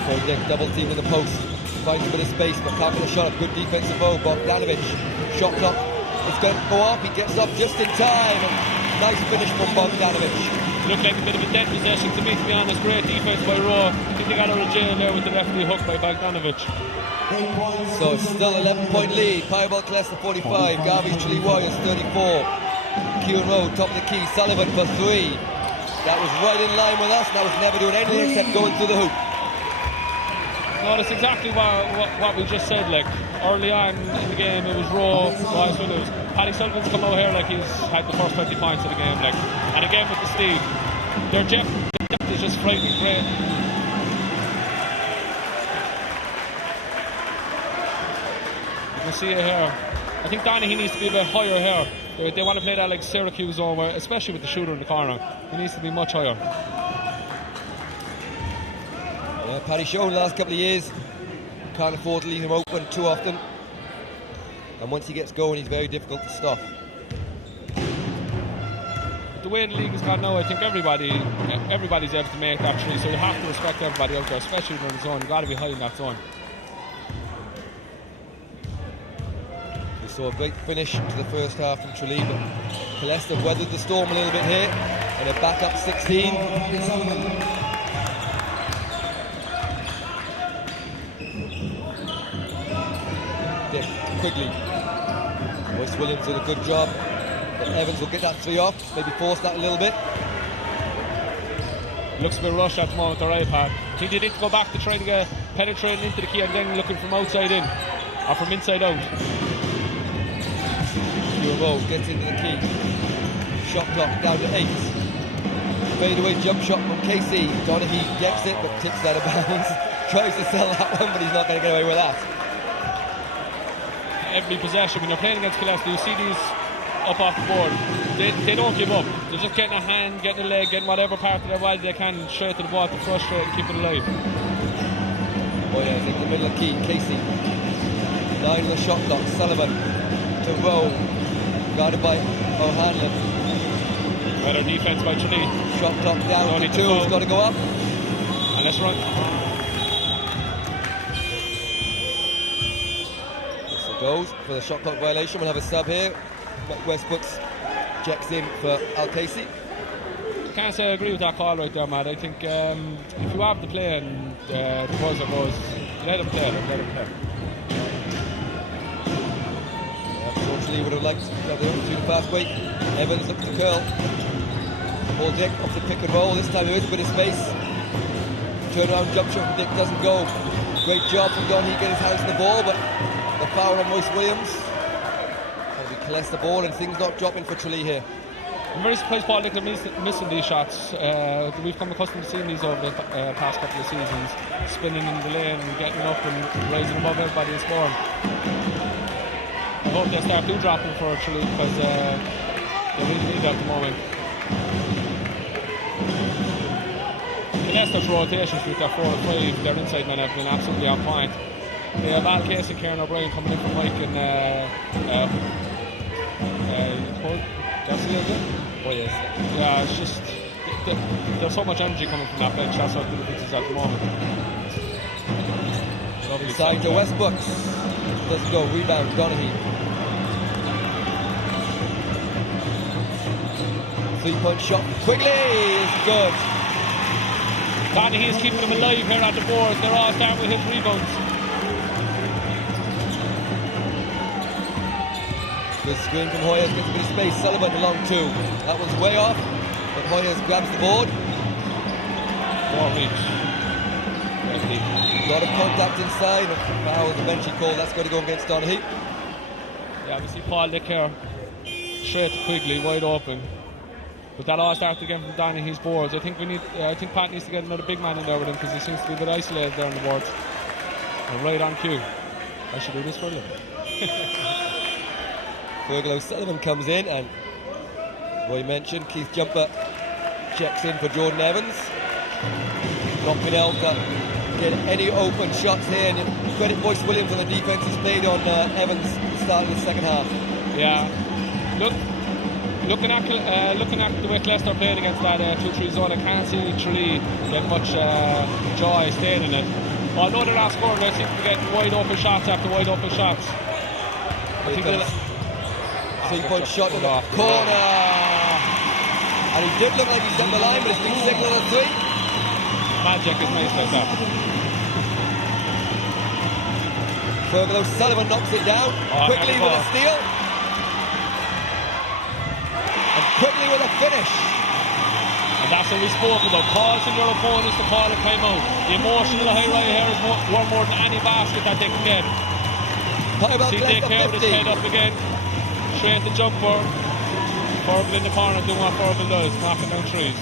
Paul Dick double team in the post. Finds a bit of space, but can't get a shot up. Good defensive ball. Bogdanovic. Shot clock. It's going to go up. He gets up just in time. And nice finish from Bogdanovic. Looked like a bit of a dead possession to me, to be honest. Great defense by Rowe. I think they got out of jail there with the referee hook by Bogdanovic. So it's still 11-point lead. Pyrobel Killester 45. Garvey Tralee Warriors 34. Kieran Rowe top of the key. Sullivan for 3. That was right in line with us. That was never doing anything except going through the hoop. No, that's exactly what we just said. Like, early on in the game, it was Rowe, Royce Williams. Paddy Sullivan's come out here like he's had the first 20 points of the game. Like, and again with the Steve, their depth is just frightening great. You can see it here. I think Donaghy needs to be a bit higher here. They want to play that like Syracuse zone, where, especially with the shooter in the corner. He needs to be much higher. Yeah, Paddy shown the last couple of years. Can't afford to leave him open too often. And once he gets going, he's very difficult to stop. The way the league has gone now, I think everybody's able to make that three, so you have to respect everybody out there, especially when in the zone. You've got to be high in that zone. We saw a great finish to the first half from Tralee, but Killester weathered the storm a little bit here. And they're back up 16. Dick Quigley. Royce Williams did a good job. But Evans will get that 3 off, maybe force that a little bit. Looks a bit rushed at the moment, their iPad. I think they need to go back to try to get penetrating into the key and then looking from outside in, or from inside out. Pyrobel gets into the key. Shot clock down to 8. Fadeaway jump shot from Casey. Donaghy gets it, but tips that out of bounds. Tries to sell that one, but he's not going to get away with that. Every possession, when you're playing against Killester, you see these up off the board. They don't give up. They're just getting a hand, getting a leg, getting whatever part of their body they can straight to the ball to frustrate and keep it alive. Oh yeah, it's in the middle of key. Casey. 9 on the shot clock. Sullivan to Rowe. Guarded by O'Hanlon. Better defense by Tralee. Shot clock down to 2. It's got to go up. And let's run. So goes for the shot clock violation. We'll have a sub here. Westbrook's checks in for Al Casey. I can't say I agree with that call right there, Matt. I think if you have the play and the buzzer goes, let him play. Unfortunately, would have liked to have the opportunity to fast break. Evans looks to curl. Ball Dick off the pick and roll. This time there is a bit of space. Turnaround jump shot from Dick doesn't go. Great job from Donaghy getting his hands on the ball, but the foul on Royce Williams. Collect the ball and things not dropping for Tralee here. I'm very surprised Paul Dick are missing these shots. We've come accustomed to seeing these over the past couple of seasons, spinning in the lane and getting up and rising above everybody and scoring. I hope they start dropping for Tralee because they really need it at the moment. Killester's rotations with their 4 and 5, their inside men have been absolutely on point. They have Al Casey and Kieran O'Brien coming in from Mike and Oh yes. Yeah, it's just there's so much energy coming from that bench. That's how good it is at the moment. Side to Westbrook. Let's go. Rebound. Donaghy. 3-point shot. Quigley is good. Donaghy is keeping them alive here at the board. They're all starting with his rebounds. Good screen from Hoyers, gets a bit of space. Sullivan along 2. That one's way off, but Hoyers grabs the board. More reach. A lot of contact inside. Foul is eventually called. That's going to go against Donaghy. Yeah, we see Paul Dick here. Straight to Quigley, wide open. But that all started again from Donaghy's boards. I think Pat needs to get another big man in there with him because he seems to be a bit isolated there on the boards. And right on cue. I should do this for a living. Fergal O'Sullivan comes in, and Roy mentioned Keith Jumper checks in for Jordan Evans. Not been able to get any open shots here, and credit Royce Williams on the defense he's played on Evans starting the second half. Yeah, looking at the way Killester played against that 2-3 zone, I can't see Tralee get much joy staying in it. Although they're not scoring, they seem to be getting wide open shots after wide open shots. I think 3-point shot in the corner, and he did look like he's on the line, but it's been signalled a 3. Magic is nice like that. Fergal O'Sullivan knocks it down. Quickly with a steal, and quickly with a finish. And that's what we spoke about, causing your opponents to call a timeout. The emotional highlight here is worth more than any basket that they can get. See Dick here with his head up again. Straight the jumper. Pyrobel in the corner doing what Pyrobel does, knocking down threes.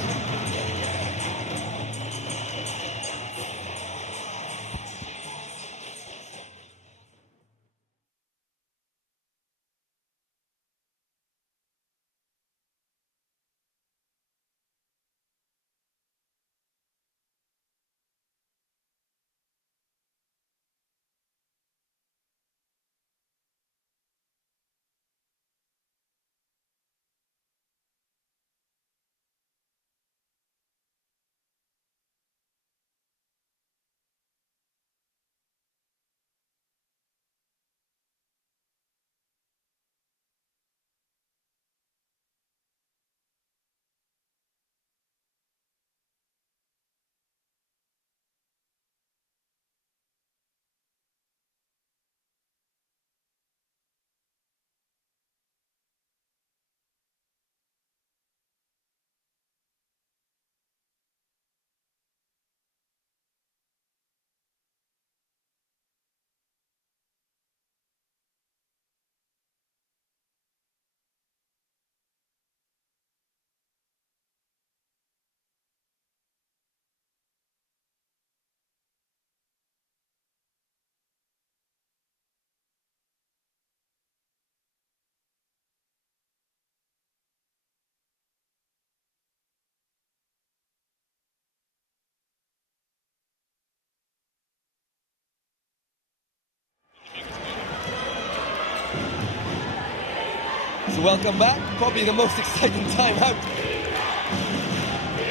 So welcome back. Probably the most exciting time out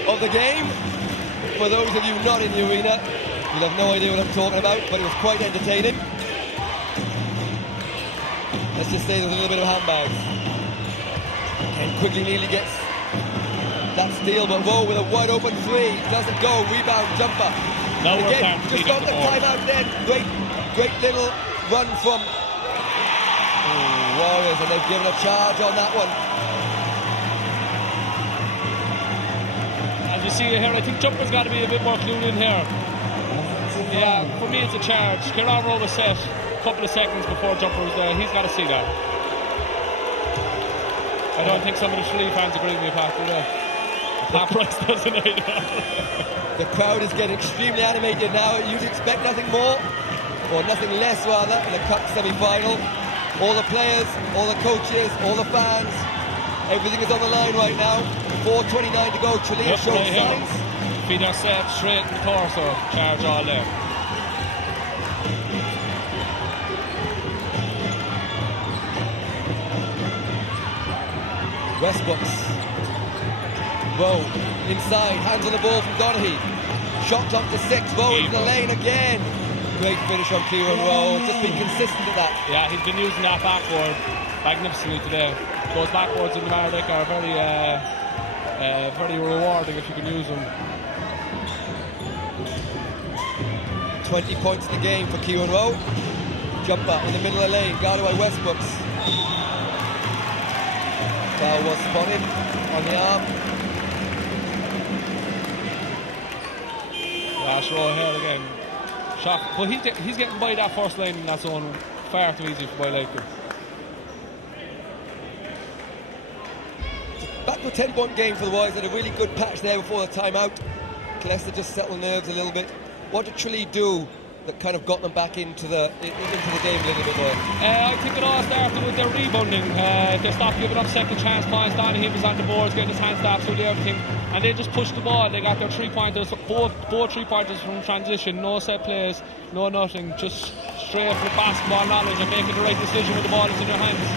of the game. For those of you not in the arena, you'll have no idea what I'm talking about, but it was quite entertaining. Let's just say there's a little bit of handbags. And quickly nearly gets that steal, but whoa, with a wide open three, doesn't go, rebound, jumper. Now we're again, back to just beat got up the the ball. timeout then. Great little run from Warriors, and they've given a charge on that one. As you see here, I think jumper's got to be a bit more clued in here. Yeah, for me it's a charge. Kieran Rowe was set a couple of seconds before jumper was there. He's got to see that. I don't think some of the Tralee fans agree with me, Pat, do they? Pat Price doesn't either. The crowd is getting extremely animated now. You'd expect nothing more, or nothing less rather, in the Cup semi-final. All the players, all the coaches, all the fans, everything is on the line right now. 4:29 to go. Tralee Yep, showing right here. signs. Feet are set straight in the torso. Charge all there. Westbrooks. Rowe inside, hands on the ball from Donaghy. Shot clock to 6. Rowe into the lane again. Great finish from Kieran Rowe. Just been consistent at that. Yeah, he's been using that backward magnificently today. Those backwards in the Mardic are very rewarding if you can use them. 20 points in the game for Kieran Rowe. Jumper in the middle of the lane, guarded by Westbrooks. Foul was spotted on the arm. Last row here again. Shot, but he's getting by that first line in that zone far too easy for my liking. Back to a 10-point game for the Warriors. Had a really good patch there before the timeout. Killester just settled nerves a little bit. What did Tralee do that kind of got them back into the game a little bit more? I think it all started with their rebounding. They stopped giving up second chance points. Donaghy was on the boards, getting his hands to absolutely everything, and they just pushed the ball. They got their 3-pointers, both 3-pointers from transition, no set plays, no nothing, just straight for the basketball knowledge and making the right decision when the ball is in your hands.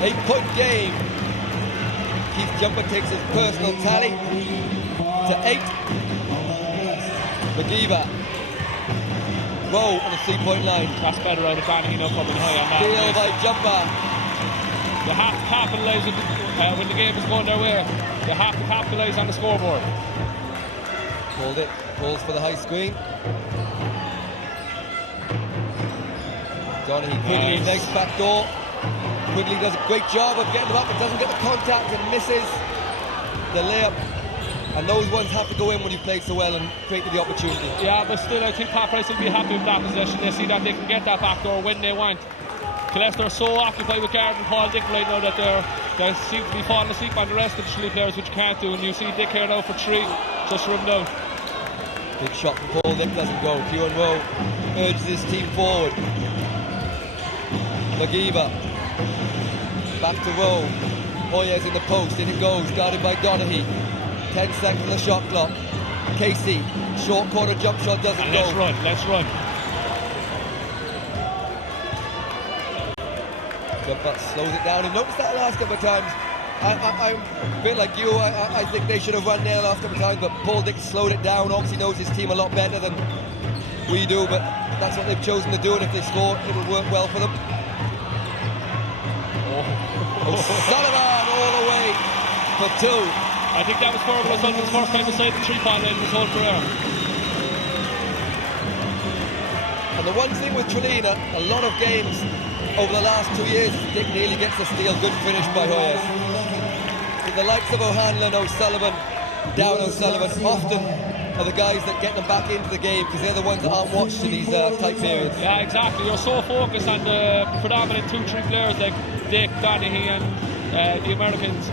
8-point game. Keith Jumper takes his personal tally to 8. McGeever. Rowe on the 3-point line. That's better out of Donaghy, no coming high on that. Steal by Jumper. They have to capitalise when the game is going their way. They have to capitalise on the scoreboard. Called it. Calls for the high screen. Donaghy Quigley, nice back door. Quigley does a great job of getting them up, but doesn't get the contact and misses the layup. And those ones have to go in when you play so well and create the opportunity. Yeah, but still, I think Pat Price will be happy with that possession. They see that they can get that back door when they want. Killester are so occupied with Garvey and Paul Dick right now that they seem to be falling asleep on the rest of the Tralee players, which you can't do. And you see Dick here now for 3, just rimmed out. Big shot from Paul Dick doesn't go. Kieran Rowe urges his team forward. McGeever. Back to Rowe. Hoyer's in the post, in it goes, guarded by Donaghy. 10 seconds on the shot clock. Casey, short corner jump shot doesn't And go. let's run. Jumper slows it down. I've noticed that the last couple of times. I'm a bit like you. I think they should have run there the last couple of times, but Paul Dick slowed it down. Obviously knows his team a lot better than we do, but that's what they've chosen to do, and if they score, it'll work well for them. O'Sullivan all the way for 2. I think that was Pyrobel O'Sullivan's first time inside the 3-point line in his whole career. And the one thing with Tralee, a lot of games over the last 2 years, Dick nearly gets a steal. Good finish by Hoyers. The likes of O'Hanlon, O'Sullivan, Down O'Sullivan often are the guys that get them back into the game because they're the ones that aren't watched in these tight periods. Yeah, exactly. You're so focused on the predominant 2-3 players like Dick, Donaghy and the Americans.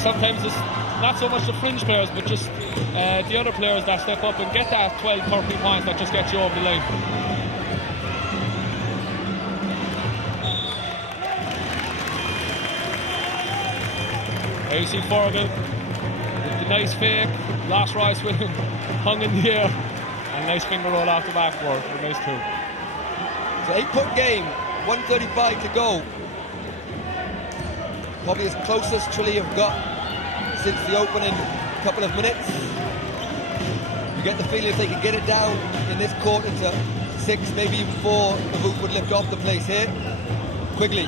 Sometimes it's not so much the fringe players, but just the other players that step up and get that 12, 13 points that just get you over the line. There you see Pyrobel with the nice fake, last rise with him, hung in the air, and nice finger roll off the backboard for a nice 2. It's an 8-point game, 1:35 to go. Probably as close as Tralee have got since the opening couple of minutes. You get the feeling if they can get it down in this quarter to 6, maybe even 4, the Hoop would lift off the place here. Quigley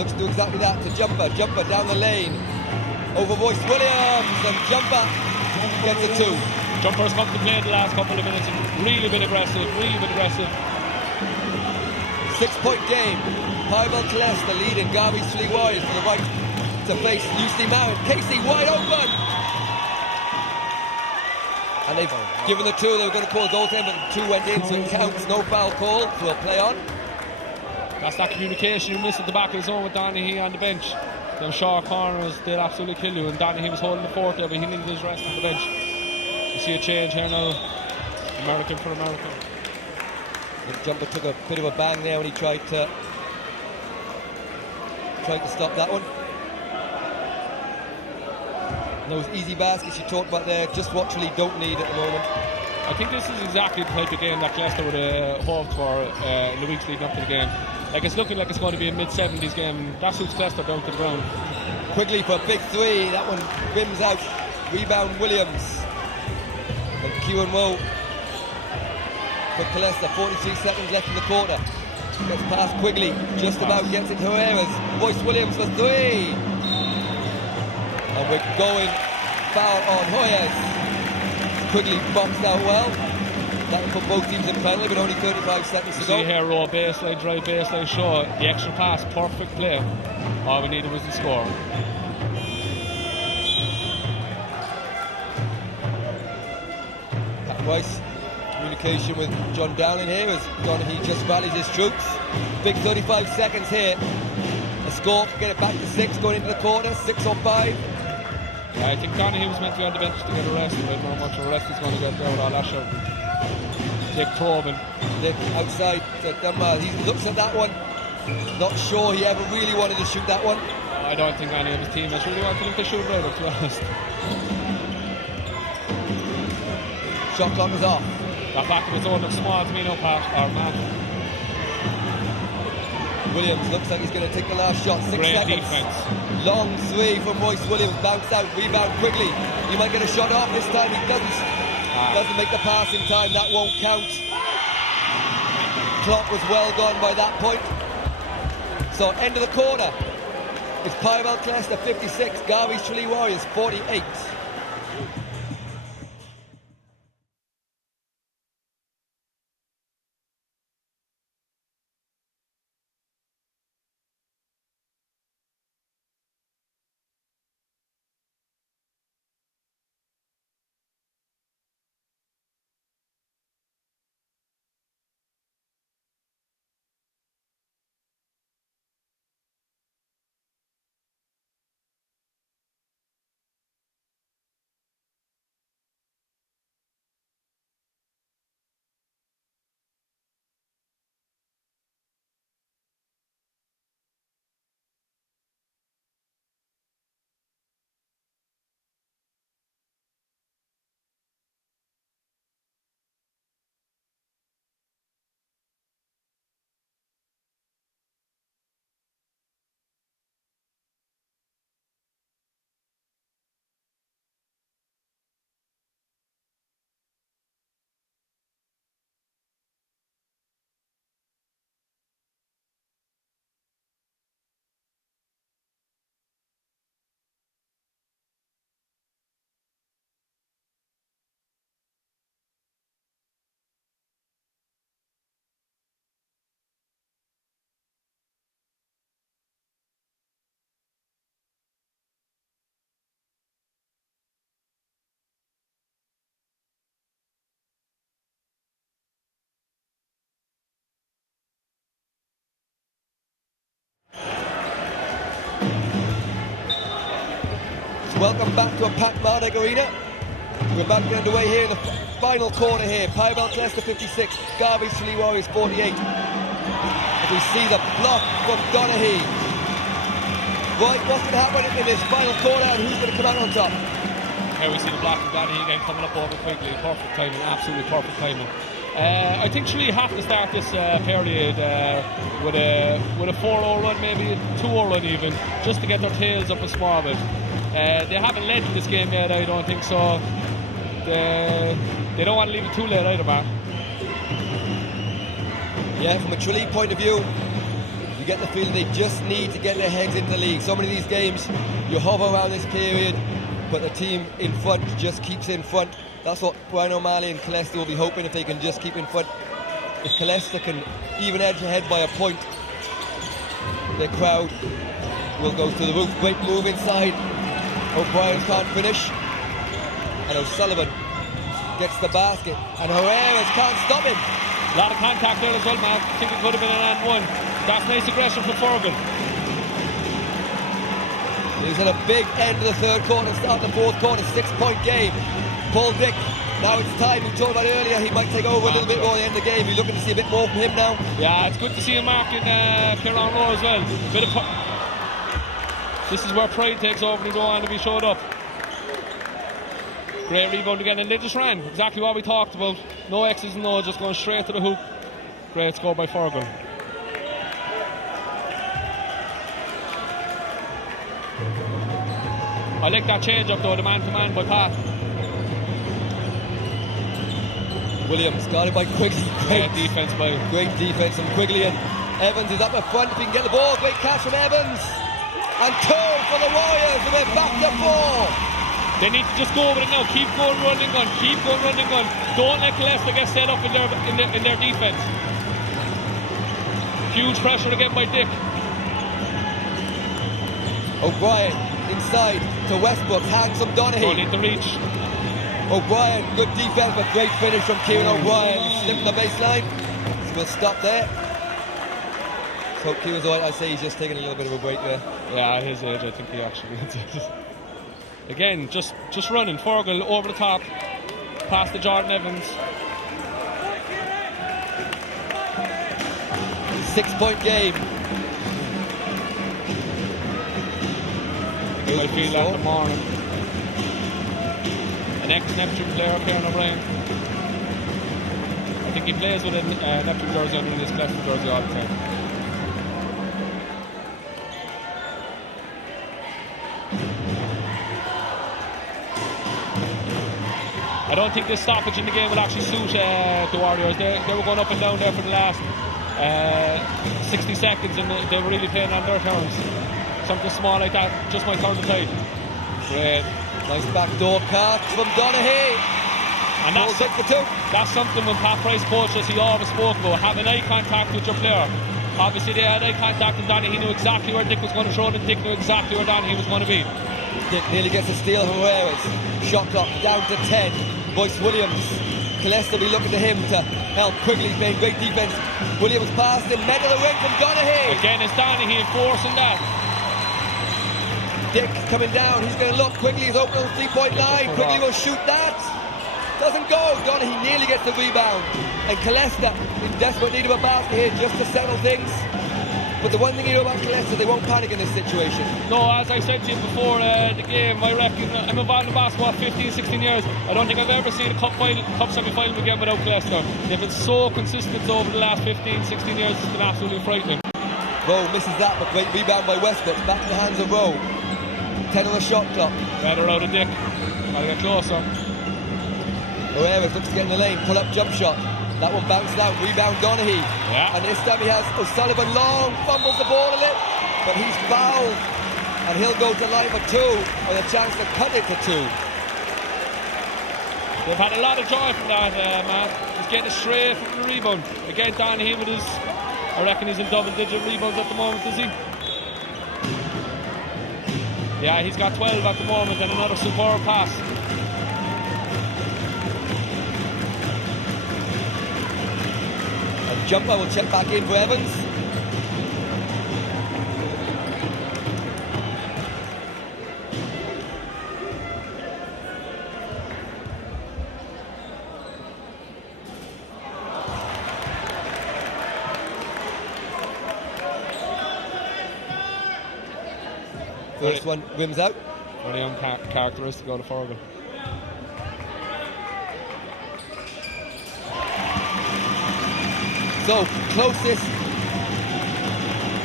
looks to do exactly that to Jumper down the lane. Over Voice Williams, and Jumper gets a 2. Jumper's come to play the last couple of minutes and really been aggressive. 6-point game. Pyrobel Killester leading Garvey's Tralee Warriors for the right to face UC Marin. Casey wide open! And they've given the 2, they were going to call a goal to him, but the 2 went in, so it counts. No foul call, so we'll play on. That's that communication you miss at the back of the zone with Donaghy on the bench. Them short corners, they'll absolutely kill you. And Donaghy was holding the fort there, but he needed his rest on the bench. You see a change here now. American for American. The Jumper took a bit of a bang there when he tried to stop that one. And those easy baskets you talked about there, just what Tralee don't need at the moment. I think this is exactly the type of game that Killester would have hoped for in the weeks leading up to the game. Like, it's looking like it's going to be a mid-70s game. That suits Killester down to the ground. Quigley for a big 3, that one rims out. Rebound Williams. And Kewan Woe for Killester, 43 seconds left in the quarter. Gets past Quigley, just about gets it to Herrera's. Voice Williams for 3. And we're going foul on Hoyes. Quigley boxed out well. That will put both teams in penalty, but only 35 seconds to go. See here, raw baseline, drive baseline, show the extra pass, perfect play. All we needed was the score. Pat Weiss, communication with John Dowling here as Donaghy just rallies his troops. Big 35 seconds here. A score to get it back to 6 going into the quarter, 6 on 5. I think Donaghy was meant to be on the bench to get a rest. I don't know how much of a rest he's going to get there with all that shouting. Dick Tobin. Dick outside to Dunbar. He looks at that one. Not sure he ever really wanted to shoot that one. I don't think any of his teammates really wanted him to shoot right up, to be honest. Shot clock is off. That back of his own looks small to me, no Pat, or Matt. Williams looks like he's going to take the last shot. 6 Great seconds. defense. Long 3 from Royce Williams. Bounce out. Rebound quickly. He might get a shot off this time. He doesn't make the pass in time. That won't count. Clock was well gone by that point. So end of the quarter. It's Pyrobel Killester 56. Garvey's Tralee Warriors 48. Welcome back to a packed Marduk Arena. We're about to get underway here in the final quarter here. Pyrobel Killester 56, Garvey's Tralee Warriors 48. As we see the block from Donaghy. Right, what's going to happen in this final quarter and who's going to come out on top? Here we see the block from Donaghy again coming up over quickly. Perfect timing, absolutely perfect timing. I think Tralee have to start this period with a 4-0 run, maybe a 2-0 run even, just to get their tails up a small bit. They haven't led in this game yet, I don't think so. They don't want to leave it too late either, man. Yeah, from a Tralee point of view, you get the feeling they just need to get their heads into the league. So many of these games, you hover around this period, but the team in front just keeps in front. That's what Brian O'Malley and Killester will be hoping, if they can just keep in front. If Killester can even edge ahead by a point, the crowd will go through the roof. Great move inside. O'Brien can't finish. And O'Sullivan gets the basket. And Herreras can't stop him. A lot of contact there as well, man. I think it could have been an and one. That's nice aggression for Fergal. He's at a big end of the third quarter, start the fourth quarter, 6-point game. Paul Dick, now it's time. We talked about earlier, he might take over a little bit more at the end of the game. You're looking to see a bit more from him now. Yeah, it's good to see him marking Kieran Rowe as well. This is where pride takes over and you don't want to be showed up. Great rebound again, and they just ran exactly what we talked about. No X's and O's, just going straight to the hoop. Great score by Fergal. I like that change up though, the man-to-man by Pat. Williams got it by Quigley. Great defence from Quigley, and Evans is up in front if he can get the ball. Great catch from Evans. And 2 for the Warriors, and we're back to 4. They need to just go over it now. Keep going, running gun. Keep going, running gun. Don't let Killester get set up in their defence. Huge pressure again by Dick. O'Brien inside to Westbrook, hands from Donaghy. Don't need to reach. O'Brien, good defense, but great finish from Kieran O'Brien. He slipped the baseline, so we'll stop there. So Kieran's alright. I say he's just taking a little bit of a break there. Yeah, at his age, I think he actually needs it. Again, just running. Fergal over the top, past the Jordan Evans. 6-point game. You might feel that tomorrow. An ex-Neptune player, Kieran O'Brien. I think he plays with a Neptune jersey under his Killester jersey all the time. I don't think this stoppage in the game will actually suit the Warriors. They were going up and down there for the last 60 seconds, and they were really playing on their terms. Something small like that just might turn the tide. Great. Nice backdoor catch from Donaghy. And that's something when Pat Price coaches, he always spoke about having eye contact with your player. Obviously they had eye contact with Donaghy. He knew exactly where Dick was going to throw it, and Dick knew exactly where Donaghy was going to be. Dick nearly gets a steal from Herreras. Shot clock down to 10. Boyce Williams. Killester will be looking to him to help. Quigley playing great defense. Williams passed him, middle of the ring from Donaghy. Again, it's Donaghy enforcing that. Dick coming down, he's going to look. Quigley is open on the 3-point line. Quigley will shoot that. Doesn't go. Donaghy nearly gets the rebound. And Killester in desperate need of a basket here just to settle things. But the one thing you know about Killester, they won't panic in this situation. No, as I said to you before the game, I reckon I'm involved in basketball 15, 16 years. I don't think I've ever seen a cup semi-final again without Killester. They've been so consistent over the last 15, 16 years, it's been absolutely frightening. Rowe misses that, but great rebound by Westbrook. Back in the hands of Rowe. 10 on the shot clock. Better out of Dick. Gotta get closer. Herreras looks to get in the lane. Pull up jump shot. That one bounced out. Rebound Donaghy. Yeah. And this time he has O'Sullivan long. Fumbles the ball a little. But he's fouled. And he'll go to line for 2 with a chance to cut it to 2. They've had a lot of joy from that, man. He's getting it straight from the rebound. Again, Donaghy with his... I reckon he's in double-digit rebounds at the moment, is he? Yeah, he's got 12 at the moment and another superb pass. And jumper will check back in for Evans. First one rims out. Very uncharacteristic out of Fergal. So, closest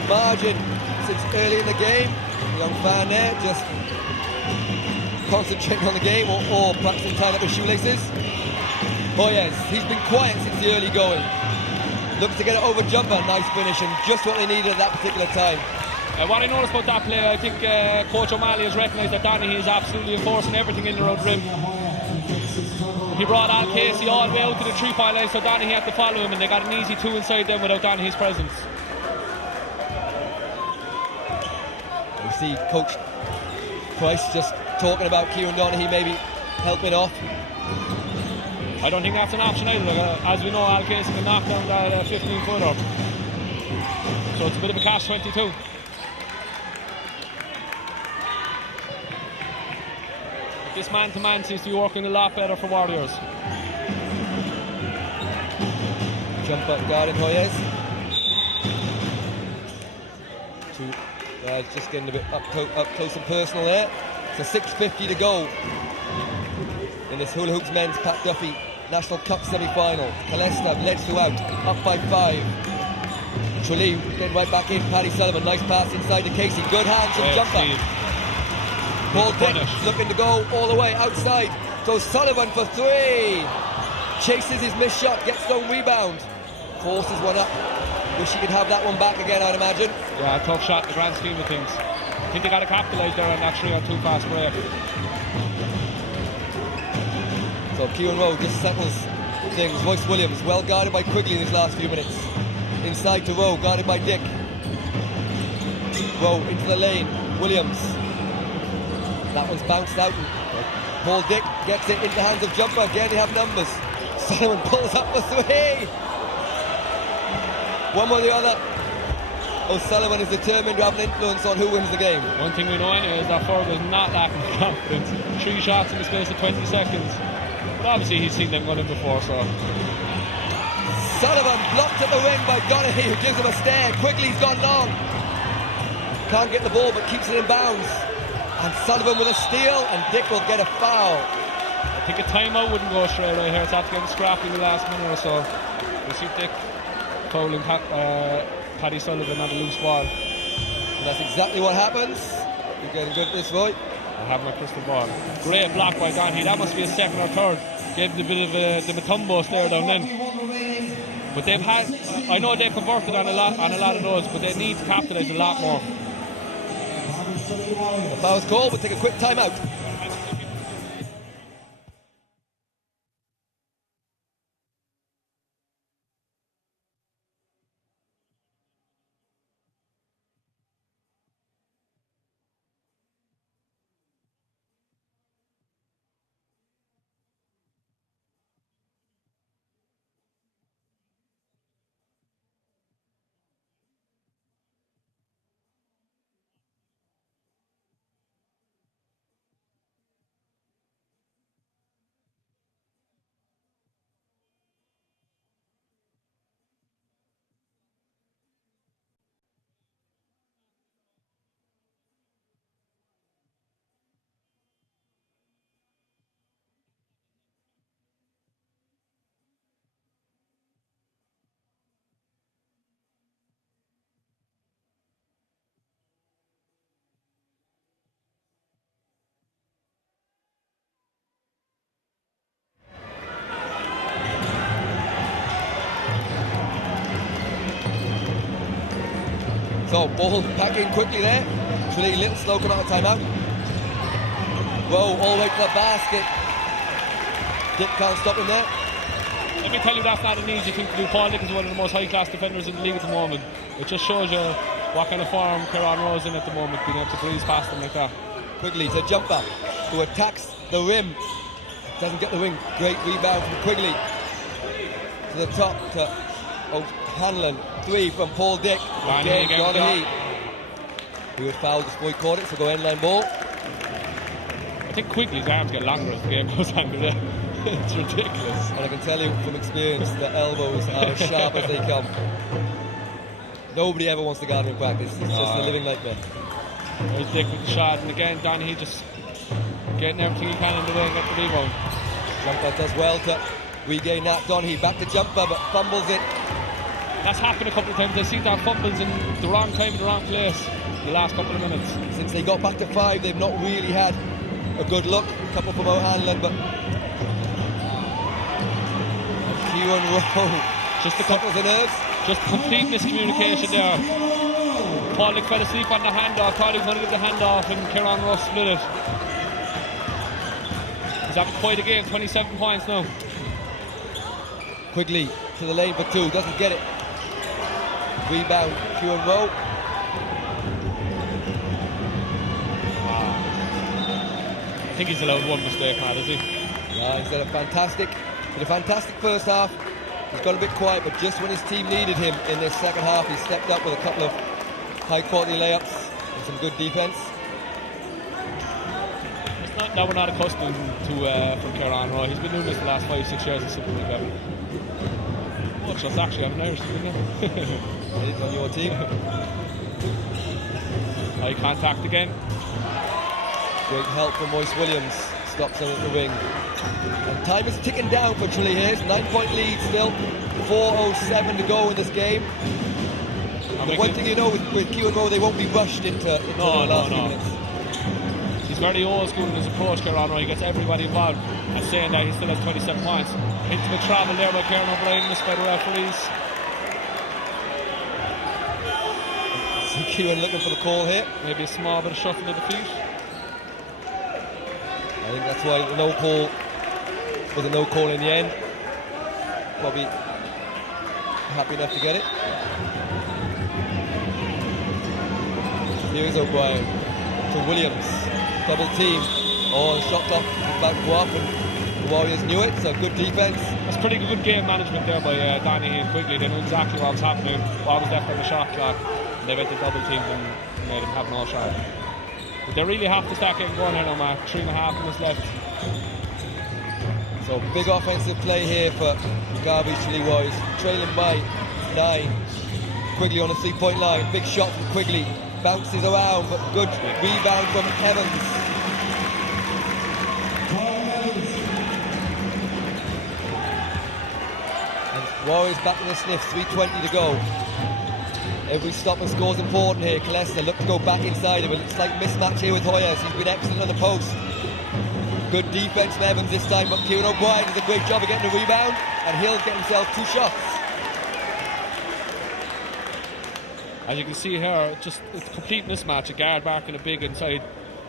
margin since early in the game. Young fan there, just concentrating on the game or practicing tying up his shoelaces. Hoyes, he's been quiet since the early going. Looks to get it over jumper, nice finish, and just what they needed at that particular time. What I noticed about that play, I think Coach O'Malley has recognised that Donaghy is absolutely enforcing everything in the road rim. He brought Al Casey all the way out to the 3-point line, so Donaghy had to follow him, and they got an easy 2 inside them without Donaghy's presence. You see Coach Price just talking about Kieran Donaghy maybe helping off. I don't think that's an option either. As we know, Al Casey can knock down that 15-footer. So it's a bit of a catch-22. This man-to-man seems to be working a lot better for Warriors. Jump up guarding Hoyes. Just getting a bit up close and personal there. So 6:50 to go in this Hula Hoops Men's Pat Duffy National Cup semi-final. Killester led throughout, up by 5. Tralee getting right back in. Paddy Sullivan, nice pass inside to Casey. Good hands and jumper. Paul Dick looking to go all the way outside. So Sullivan for 3. Chases his missed shot, gets no rebound. Forces one up. Wish he could have that one back again, I'd imagine. Yeah, tough shot in the grand scheme of things. I think they got to capitalise there on that 3-on-2 fast break. So Kieran Rowe just settles things. Royce Williams, well guarded by Quigley in his last few minutes. Inside to Rowe, guarded by Dick. Rowe into the lane. Williams. That one's bounced out. Paul Dick gets it into the hands of jumper. Again, they have numbers. Sullivan pulls up for 3. One or the other. O'Sullivan is determined to have an influence on who wins the game. One thing we know anyway is that Ferg is not lacking confidence. 3 shots in the space of 20 seconds. But obviously he's seen them going in before, so. Sullivan blocked at the ring by Donaghy, who gives him a stare. Quigley's gone long. Can't get the ball, but keeps it in bounds. And Sullivan with a steal, and Dick will get a foul. I think a timeout wouldn't go straight away here. It's after getting scrappy in the last minute or so. We'll see Dick fouling Paddy Sullivan on a loose ball. And that's exactly what happens. You're getting good at this, Roy. I have my crystal ball. Great block by Donaghy. That must be a second or third. Gave the bit of the Matumbo stare down then. But they've had, I know they've converted on a lot of those, but they need to capitalise a lot more. The foul's called. We'll take a quick timeout. So, ball back in quickly there. Tralee little slow come out of timeout. Whoa, all the way to the basket. Dick can't stop him there. Let me tell you, that's not an easy thing to do. Paul Dick is one of the most high-class defenders in the league at the moment. It just shows you what kind of form Kieran Rowe's in at the moment, being able to breeze past them like that. Quigley to jumper, who attacks the rim. Doesn't get the ring. Great rebound from Quigley. To the top to O'Hanlon. 3 from Paul Dick. Again, Donaghy. He was fouled just before he caught it, so go end-line ball. I think Quigley's arms get longer as the game goes on today. It's ridiculous. And I can tell you from experience, the elbows are as sharp as they come. Nobody ever wants to guard him in practice. It's just a living nightmare. There's Dick with the shot, and again, Donaghy just getting everything he can in the way and get the rebound. Jumper does well to regain that. Donaghy back to jumper, but fumbles it. That's happened a couple of times. I see that fumbles in the wrong time, in the wrong place the last couple of minutes. Since they got back to 5, they've not really had a good look. A couple from O'Hanlon, but Kieran Rowe Just a settles the nerves. Just complete miscommunication there. Paul fell asleep on the handoff. Thought he was going to give the handoff, and Kieran Rowe split it. He's having quite a game. 27 points now. Quigley to the lane for 2, doesn't get it. Rebound, Kieran Rowe. I think he's allowed one mistake, Matt, is he? Yeah, he's did a fantastic first half. He's got a bit quiet, but just when his team needed him in this second half, he stepped up with a couple of high-quality layups and some good defense. It's not that we're not accustomed to from Kieran Rowe. He's been doing this the last 5-6 years at Super League level. Oh, just actually have an Irish team now. It's on your team. High contact again. Great help from Moise Williams. Stops him at the wing. And time is ticking down for Tralee here. 9-point lead still. 4:07 to go in this game. The one thing you know with Kieran Rowe, they won't be rushed into the last few minutes. He's very old school in his approach, Kieran Rowe. He gets everybody involved. And saying that, he still has 27 points. Intimate travel there by Kieran O'Brien, missed by the referees. See Kieran looking for the call here. Maybe a small bit of shuffle of the feet. I think that's why the no call was a no call in the end. Probably happy enough to get it. Here's O'Brien to Williams. Double team. Oh, the shot clock is about to go up, and the Warriors knew it, so good defense. That's pretty good game management there by Danny and Quigley. They knew exactly what was happening, what was left on the shot clock. And they went to double teams and made him have no shot. But they really have to start getting going here now, Mark. 3.5 minutes left. So big offensive play here for Garvey Tralee Warriors. Trailing by 9. Quigley on the 3-point line. Big shot from Quigley. Bounces around, but good rebound from Evans. And Warriors back in the sniff. 3:20 to go. Every stop and score is important here. Killester looked to go back inside of it. It's like mismatch here with Hoyers. He's been excellent on the post. Good defense from Evans this time, but Kieran O'Brien does a great job of getting the rebound, and he'll get himself 2 shots. As you can see here, it's a complete mismatch. A guard backing a big inside,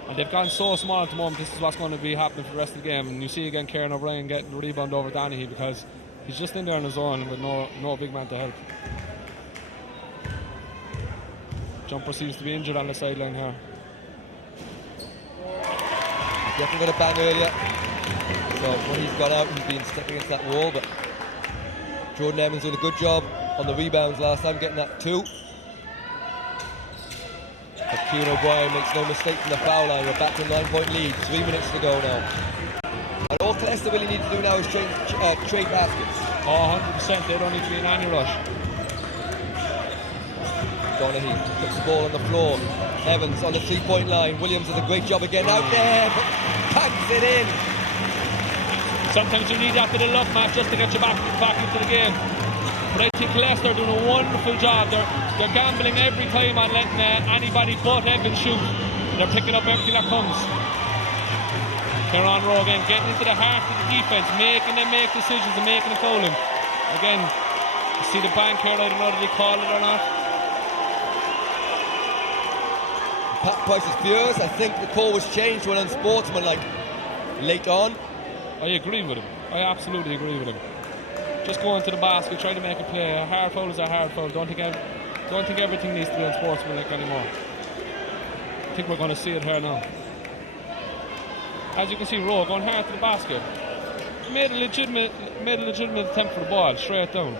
and they've gone so small at the moment. This is what's going to be happening for the rest of the game. And you see again Kieran O'Brien getting the rebound over Donaghy because he's just in there on his own with no big man to help. Jumper seems to be injured on the sideline here. He's definitely got a bang earlier. So when he's gone out, he's been stuck against that wall. But Jordan Evans did a good job on the rebounds last time, getting that 2. But Kieran O'Brien makes no mistake from the foul line. We're back to 9-point lead. 3 minutes to go now. And all Killester really need to do now is trade baskets. Oh, 100%. They don't need to be in any rush. Donaghy puts the ball on the floor. Evans on the 3-point line. Williams does a great job again out there, but packs it in. Sometimes you need that bit of luck, Matt, just to get you back into the game. But I think Killester are doing a wonderful job. They're gambling every time on letting anybody but Evans shoot. They're picking up everything that comes. Kieran Rowe again, getting into the heart of the defense, making them make decisions and making them foul him. Again, you see the bank here, I don't know if they call it or not. Pat Price is furious. I think the call was changed to an unsportsmanlike late on. I agree with him. I absolutely agree with him. Just going to the basket, trying to make a play. A hard foul is a hard foul. Don't think everything needs to be unsportsmanlike anymore. I think we're going to see it here now. As you can see, Rowe going hard to the basket. Made a legitimate attempt for the ball, straight down.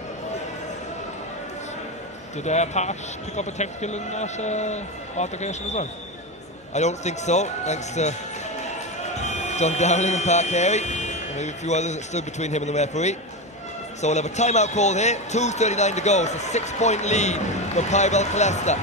Did Pat pick up a technical in that altercation as well? I don't think so. Thanks to John Dowling and Park Carey, and maybe a few others that stood between him and the referee. So we'll have a timeout call here. 2:39 to go. It's a 6-point lead for Pyrobel Killester.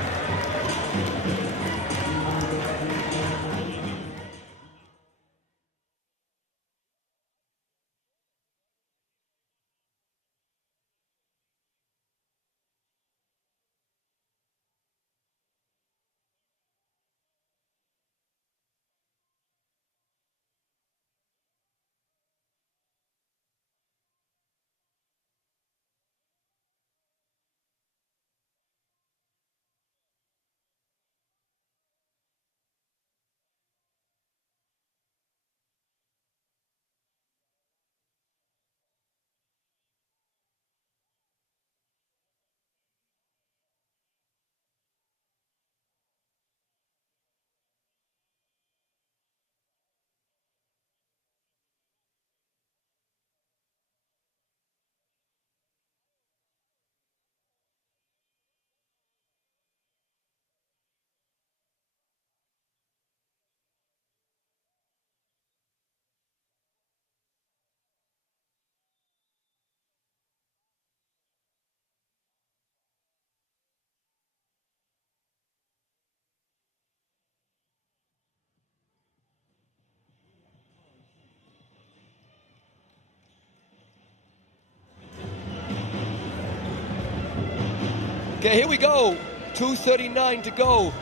Okay, here we go. 2:39 to go.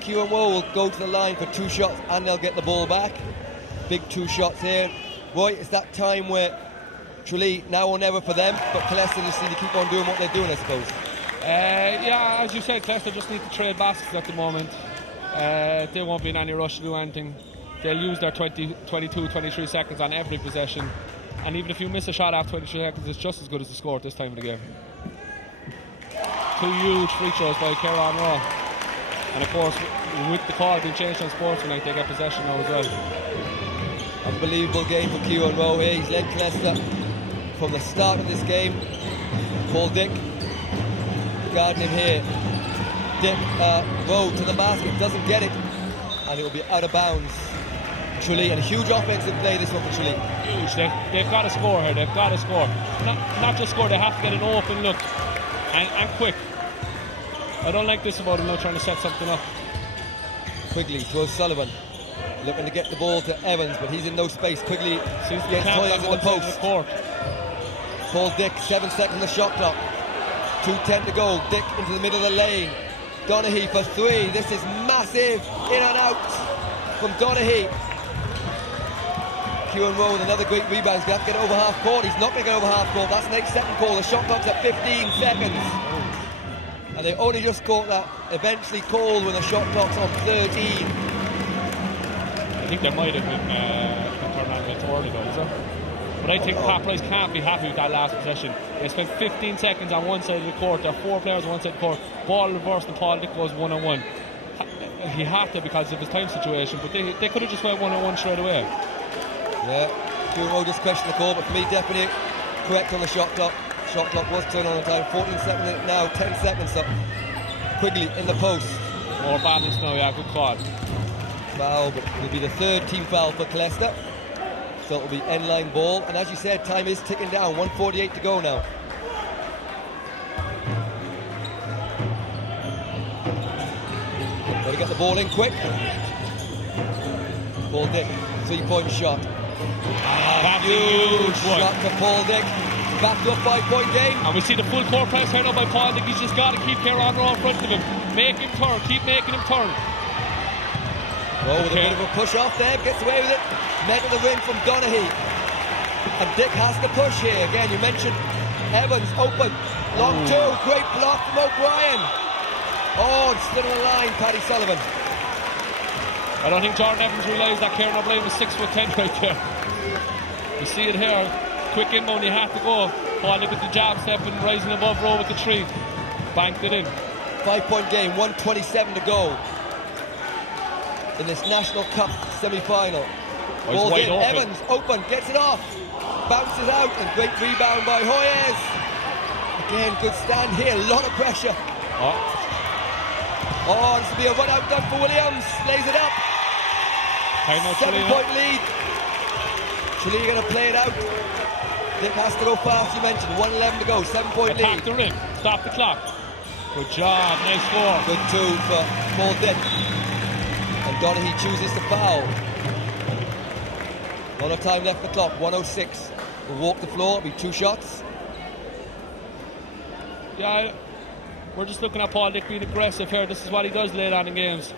Kieran Woe will go to the line for 2 shots and they'll get the ball back. Big 2 shots here. Roy, it's that time where Tralee, now or never for them, but Killester just need to keep on doing what they're doing, I suppose. Yeah, as you said, Killester just need to trade baskets at the moment. They won't be in any rush to do anything. They'll use their 22, 23 seconds on every possession. And even if you miss a shot after 23 seconds, it's just as good as the score at this time of the game. 2 huge free throws by Kieran Raw. And of course, with the call being changed on Sports tonight, they get possession now as well. Unbelievable game for Kieran Rowe here. He's led Killester from the start of this game. Paul Dick guarding him here. Dick Rowe to the basket, doesn't get it, and it will be out of bounds. Tralee, and a huge offensive play this one for Tralee. Huge. They've got to score here. They've got to score. Not just score, they have to get an open look. And quick. I don't like this about him now trying to set something up. Quigley to O'Sullivan, looking to get the ball to Evans, but he's in no space. Quigley gets toiled in the post. Paul Dick, 7 seconds on the shot clock. 2:10 to go. Dick into the middle of the lane. Donaghy for 3. This is massive. In and out from Donaghy. Kieran Rowe with another great rebound. He's going to have to get over half court. He's not going to get over half court. That's the next second call. The shot clock's at 15 seconds. And they only just caught that eventually called when the shot clock's on 13. I think there might have been turned around a bit early though, is there? But I think Pat Price can't be happy with that last possession. They spent 15 seconds on one side of the court. There are 4 players on one side of the court. Ball reversed and Paul Dick goes 1-on-1. He had to because of his time situation, but they could have just went 1-on-1 straight away. Yeah, Kieran Rowe just questioned the call, but for me definitely correct on the shot clock. Shot clock was turned on the time. 14 seconds now, 10 seconds up. Quigley in the post. More balance now, yeah, good call. Foul, but it will be the 3rd team foul for Killester. So it will be end-line ball. And as you said, time is ticking down. 1:48 to go now. Got to get the ball in quick. Paul Dick, 3-point shot. Huge shot for Paul Dick. Back to a 5-point game. And we see the full court press here now by Paul Dick. He's just got to keep Kieran Raw in front of him. Make him turn, keep making him turn. Rowe with a bit of a push off there, gets away with it. Met at the rim from Donaghy. And Dick has to push here. Again, you mentioned Evans open. Long 2, great block from O'Brien. Oh, it's still on the line, Paddy Sullivan. I don't think Jordan Evans realised that Kieran O'Brien was 6'10" right there. You see it here. Quick inbound, he had to go. Paul Dick with the jab step and rising above Rowe with the 3. Banked it in. 5-point game, 1:27 to go in this National Cup semi-final. Ball in, open. Evans open, gets it off, bounces out, and great rebound by Hoyes. Again, good stand here, a lot of pressure. Oh, this will be a run out done for Williams, lays it up. 7-point lead. Tralee going to play it out. Dick has to go fast, you mentioned, 1:11 to go, 7-point lead. Attack the rim, stop the clock. Good job, nice score. Good 2 for Paul Dick. And Donaghy chooses to foul. Not enough time left on the clock, 1:06. We'll walk the floor, it'll be 2 shots. Yeah, we're just looking at Paul Dick being aggressive here. This is what he does late on in games.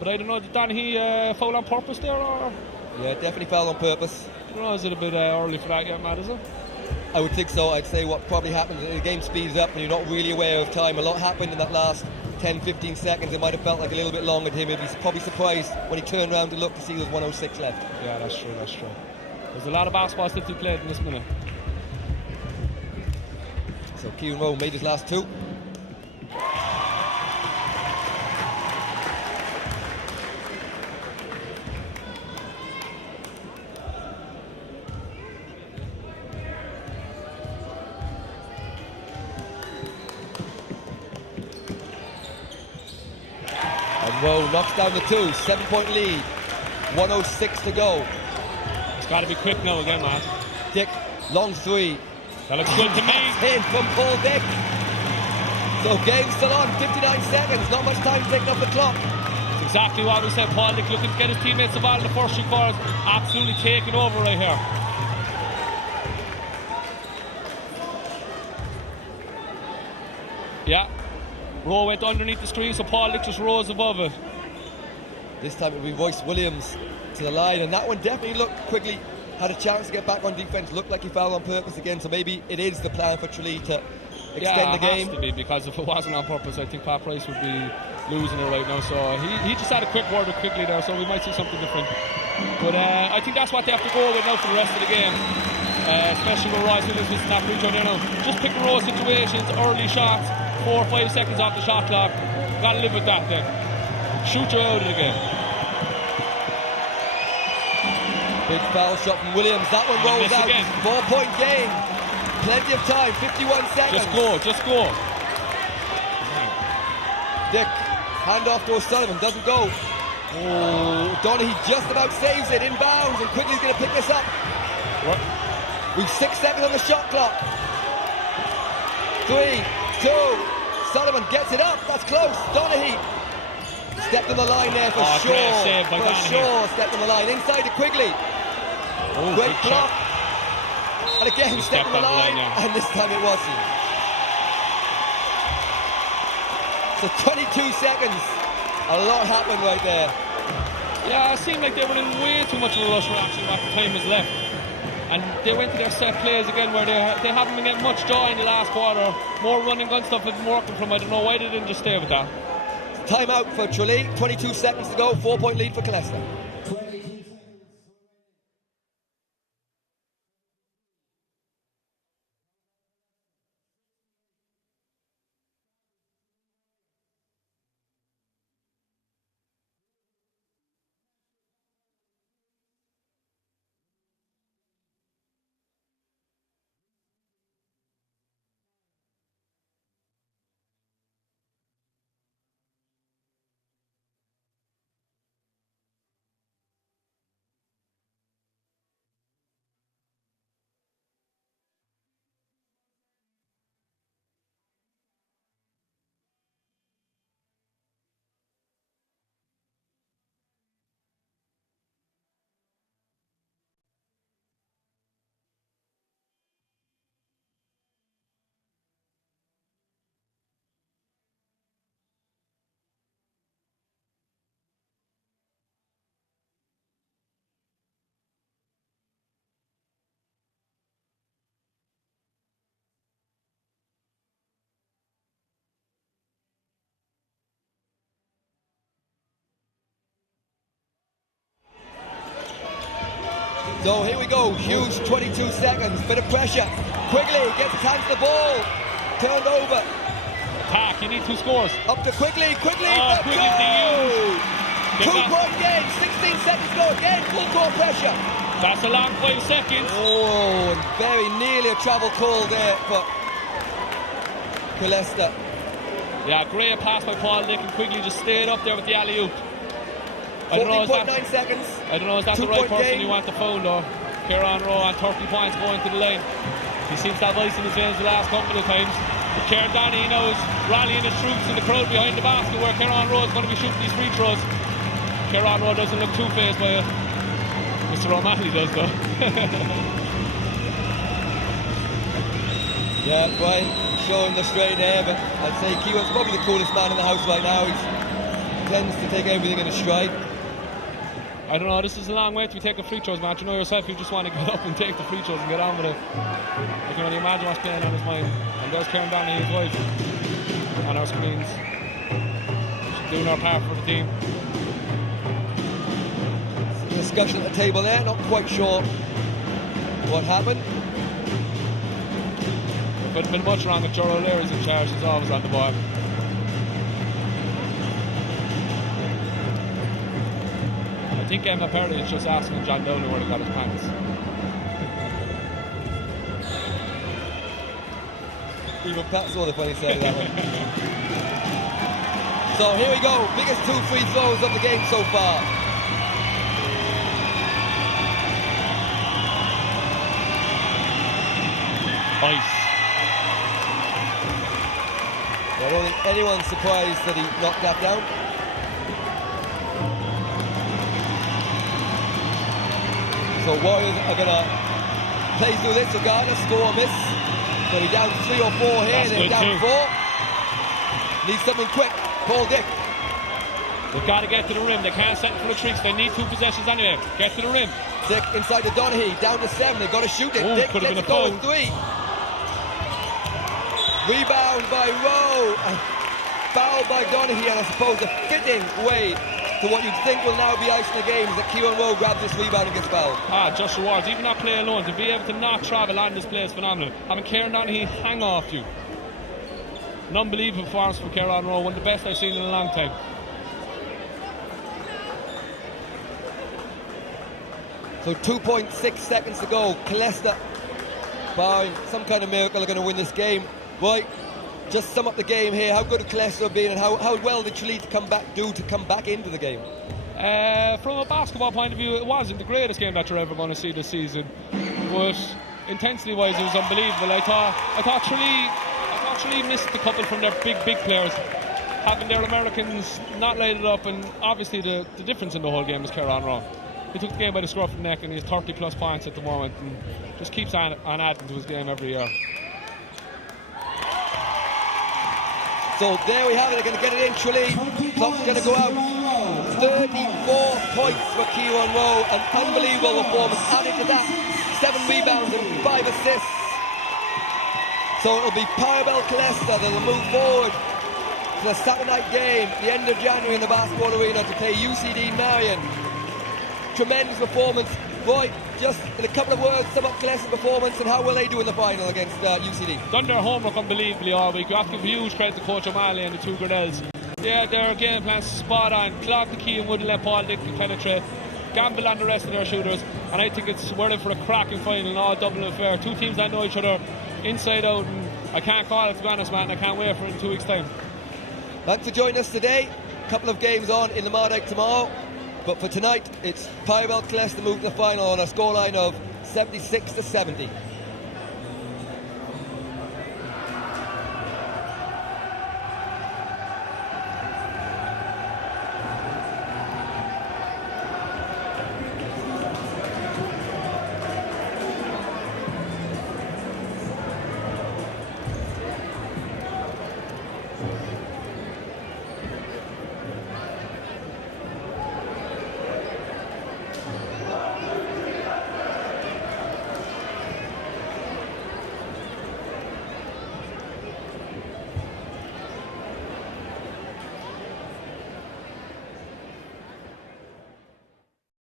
But I don't know, did Donaghy foul on purpose there, or? Yeah, definitely foul on purpose. I don't know, is it a bit early for that yet, Matt, is it? I would think so. I'd say what probably happens is the game speeds up and you're not really aware of time. A lot happened in that last 10-15 seconds. It might have felt like a little bit longer to him. He'd be probably surprised when he turned around to look to see there was 1:06 left. Yeah, that's true. There's a lot of basketball still to be played in this minute. So Kieran Rowe made his last 2. Rowe knocks down the 2, 7-point lead, 1:06 to go. It's got to be quick now again, man. Dick, long 3. That looks good to me. In from Paul Dick. So game's still on, 59 seconds, not much time taking off the clock. It's exactly what we said. Paul Dick looking to get his teammates involved in the first 3 quarters. Absolutely taking over right here. Yeah. Rowe went underneath the screen, so Paul Lick just rose above it. This time it will be Royce Williams to the line, and that one definitely looked quickly, had a chance to get back on defence, looked like he fouled on purpose again, so maybe it is the plan for Tralee to extend the game. It has to be, because if it wasn't on purpose, I think Pat Price would be losing it right now. So he just had a quick word with quickly there, so we might see something different. But I think that's what they have to go with now for the rest of the game, especially with Royce Williams missing that free throw there now. Just pick and roll situations, early shots, 4 or 5 seconds off the shot clock. Gotta live with that then. Shoot you out of the game. Big foul shot from Williams. That one rolls out. Again. 4-point game. Plenty of time. 51 seconds. Just go. Dick, hand off to O'Sullivan. Doesn't go. Oh, Donaghy just about saves it. Inbounds, and quickly he's going to pick this up. What? We've 6 seconds on the shot clock. 3, 2. Sullivan gets it up. That's close. Donaghy stepped on the line there for sure. Great save by Donaghy. Stepped on the line. Inside to Quigley. Quick block. And again, stepped on the line. And this time it wasn't. So 22 seconds. A lot happened right there. Yeah, it seemed like they were in way too much of a rush reaction what the time was left. And they went to their set plays again where they haven't been getting much joy in the last quarter. More running gun stuff has been working from. I don't know why they didn't just stay with that. Timeout for Tralee. 22 seconds to go. 4-point lead for Killester. So here we go, huge 22 seconds, bit of pressure. Quigley gets his hands to the ball, turned over. Attack, you need 2 scores. Up to Quigley, Quigley the 2-point game, 16 seconds go again, full court pressure. That's a long 5 seconds. Oh, and very nearly a travel call there for Killester. Yeah, great pass by Paul Lick, and Quigley just stayed up there with the alley-oop. 14.9 seconds. I don't know, is that the right person you want to foul though? Kieran Rowe on 30 points going to the line. He seems to have ice in his veins the last couple of times. But Kieran Donaghy now is rallying his troops in the crowd behind the basket where Kieran Rowe is going to be shooting these free throws. Kieran Rowe doesn't look too phased by it. Mr. O'Malley does though. Yeah, Brian showing the straight air, but I'd say Kieran's probably the coolest man in the house right now. He tends to take everything in a stride. I don't know, this is a long way to be taking free throws, man. You know yourself, you just want to get up and take the free throws and get on with it. I can only imagine what's playing on his mind. And there's Kieran Donaghy, his wife, on our screens. She's doing her part for the team. Discussion at the table there, not quite sure what happened. Couldn't have been much wrong if Gerald O'Leary's in charge, he's always on the ball. I think Emma Perry is just asking John Downey where he got his pants. Even Pat saw the funny side of that one. So here we go, biggest 2 free throws of the game so far. Ice. I don't think anyone's surprised that he knocked that down. So Warriors are going to play through this regardless, score or miss. So we're down 3 or 4 here, That's they're good down too. 4. Needs something quick. Paul Dick. They've got to get to the rim. They can't settle for the tricks. They need 2 possessions anyway. Get to the rim. Dick inside to Donaghy. Down to 7. They've got to shoot it. Ooh, Dick could have gets been a it going. foul. 3. Rebound by Rowe. And foul by Donaghy. And I suppose a fitting way to what you'd think will now be icing the game is that Kieran Rowe grabs this rebound and gets fouled. Just rewards. Even that play alone, to be able to not travel on this play is phenomenal. Having Kieran Donaghy hang off you. An unbelievable performance from Kieran Rowe. One of the best I've seen in a long time. So 2.6 seconds to go. Killester, barring some kind of miracle, are going to win this game. Right, just sum up the game here. How good have Killester been, and how well did Tralee come back into the game? From a basketball point of view, it wasn't the greatest game that you're ever going to see this season, but intensity-wise, it was unbelievable. I thought Tralee missed a couple from their big players, having their Americans not light it up, and obviously the difference in the whole game was Kieran Rowe. He took the game by the scruff of the neck, and he's 30 plus points at the moment, and just keeps on adding to his game every year. So there we have it. They're going to get it in. Tralee, clock's going to go out. 34 points for Kieran Rowe. An unbelievable performance. Added to that, 7 rebounds and 5 assists. So it'll be Pyrobel Killester that'll move forward to the Saturday night game, the end of January in the basketball arena, to play UCD Marion. Tremendous performance. Roy, just in a couple of words, sum up Killester's performance and how will they do in the final against UCD? Done their homework unbelievably all week. You have to give huge credit to Coach O'Malley and the 2 Grinnells. Yeah, their game plan's spot on. Clogged the key and wouldn't let Paul Dick penetrate. Gamble on the rest of their shooters, and I think it's worth it for a cracking final and all double affair. 2 teams that know each other inside out, and I can't call it, to be honest, man. I can't wait for it in 2 weeks' time. Thanks for joining us today. A couple of games on in the Mardyke tomorrow. But for tonight, it's Pyrobel Killester moving to the final on a scoreline of 76-70.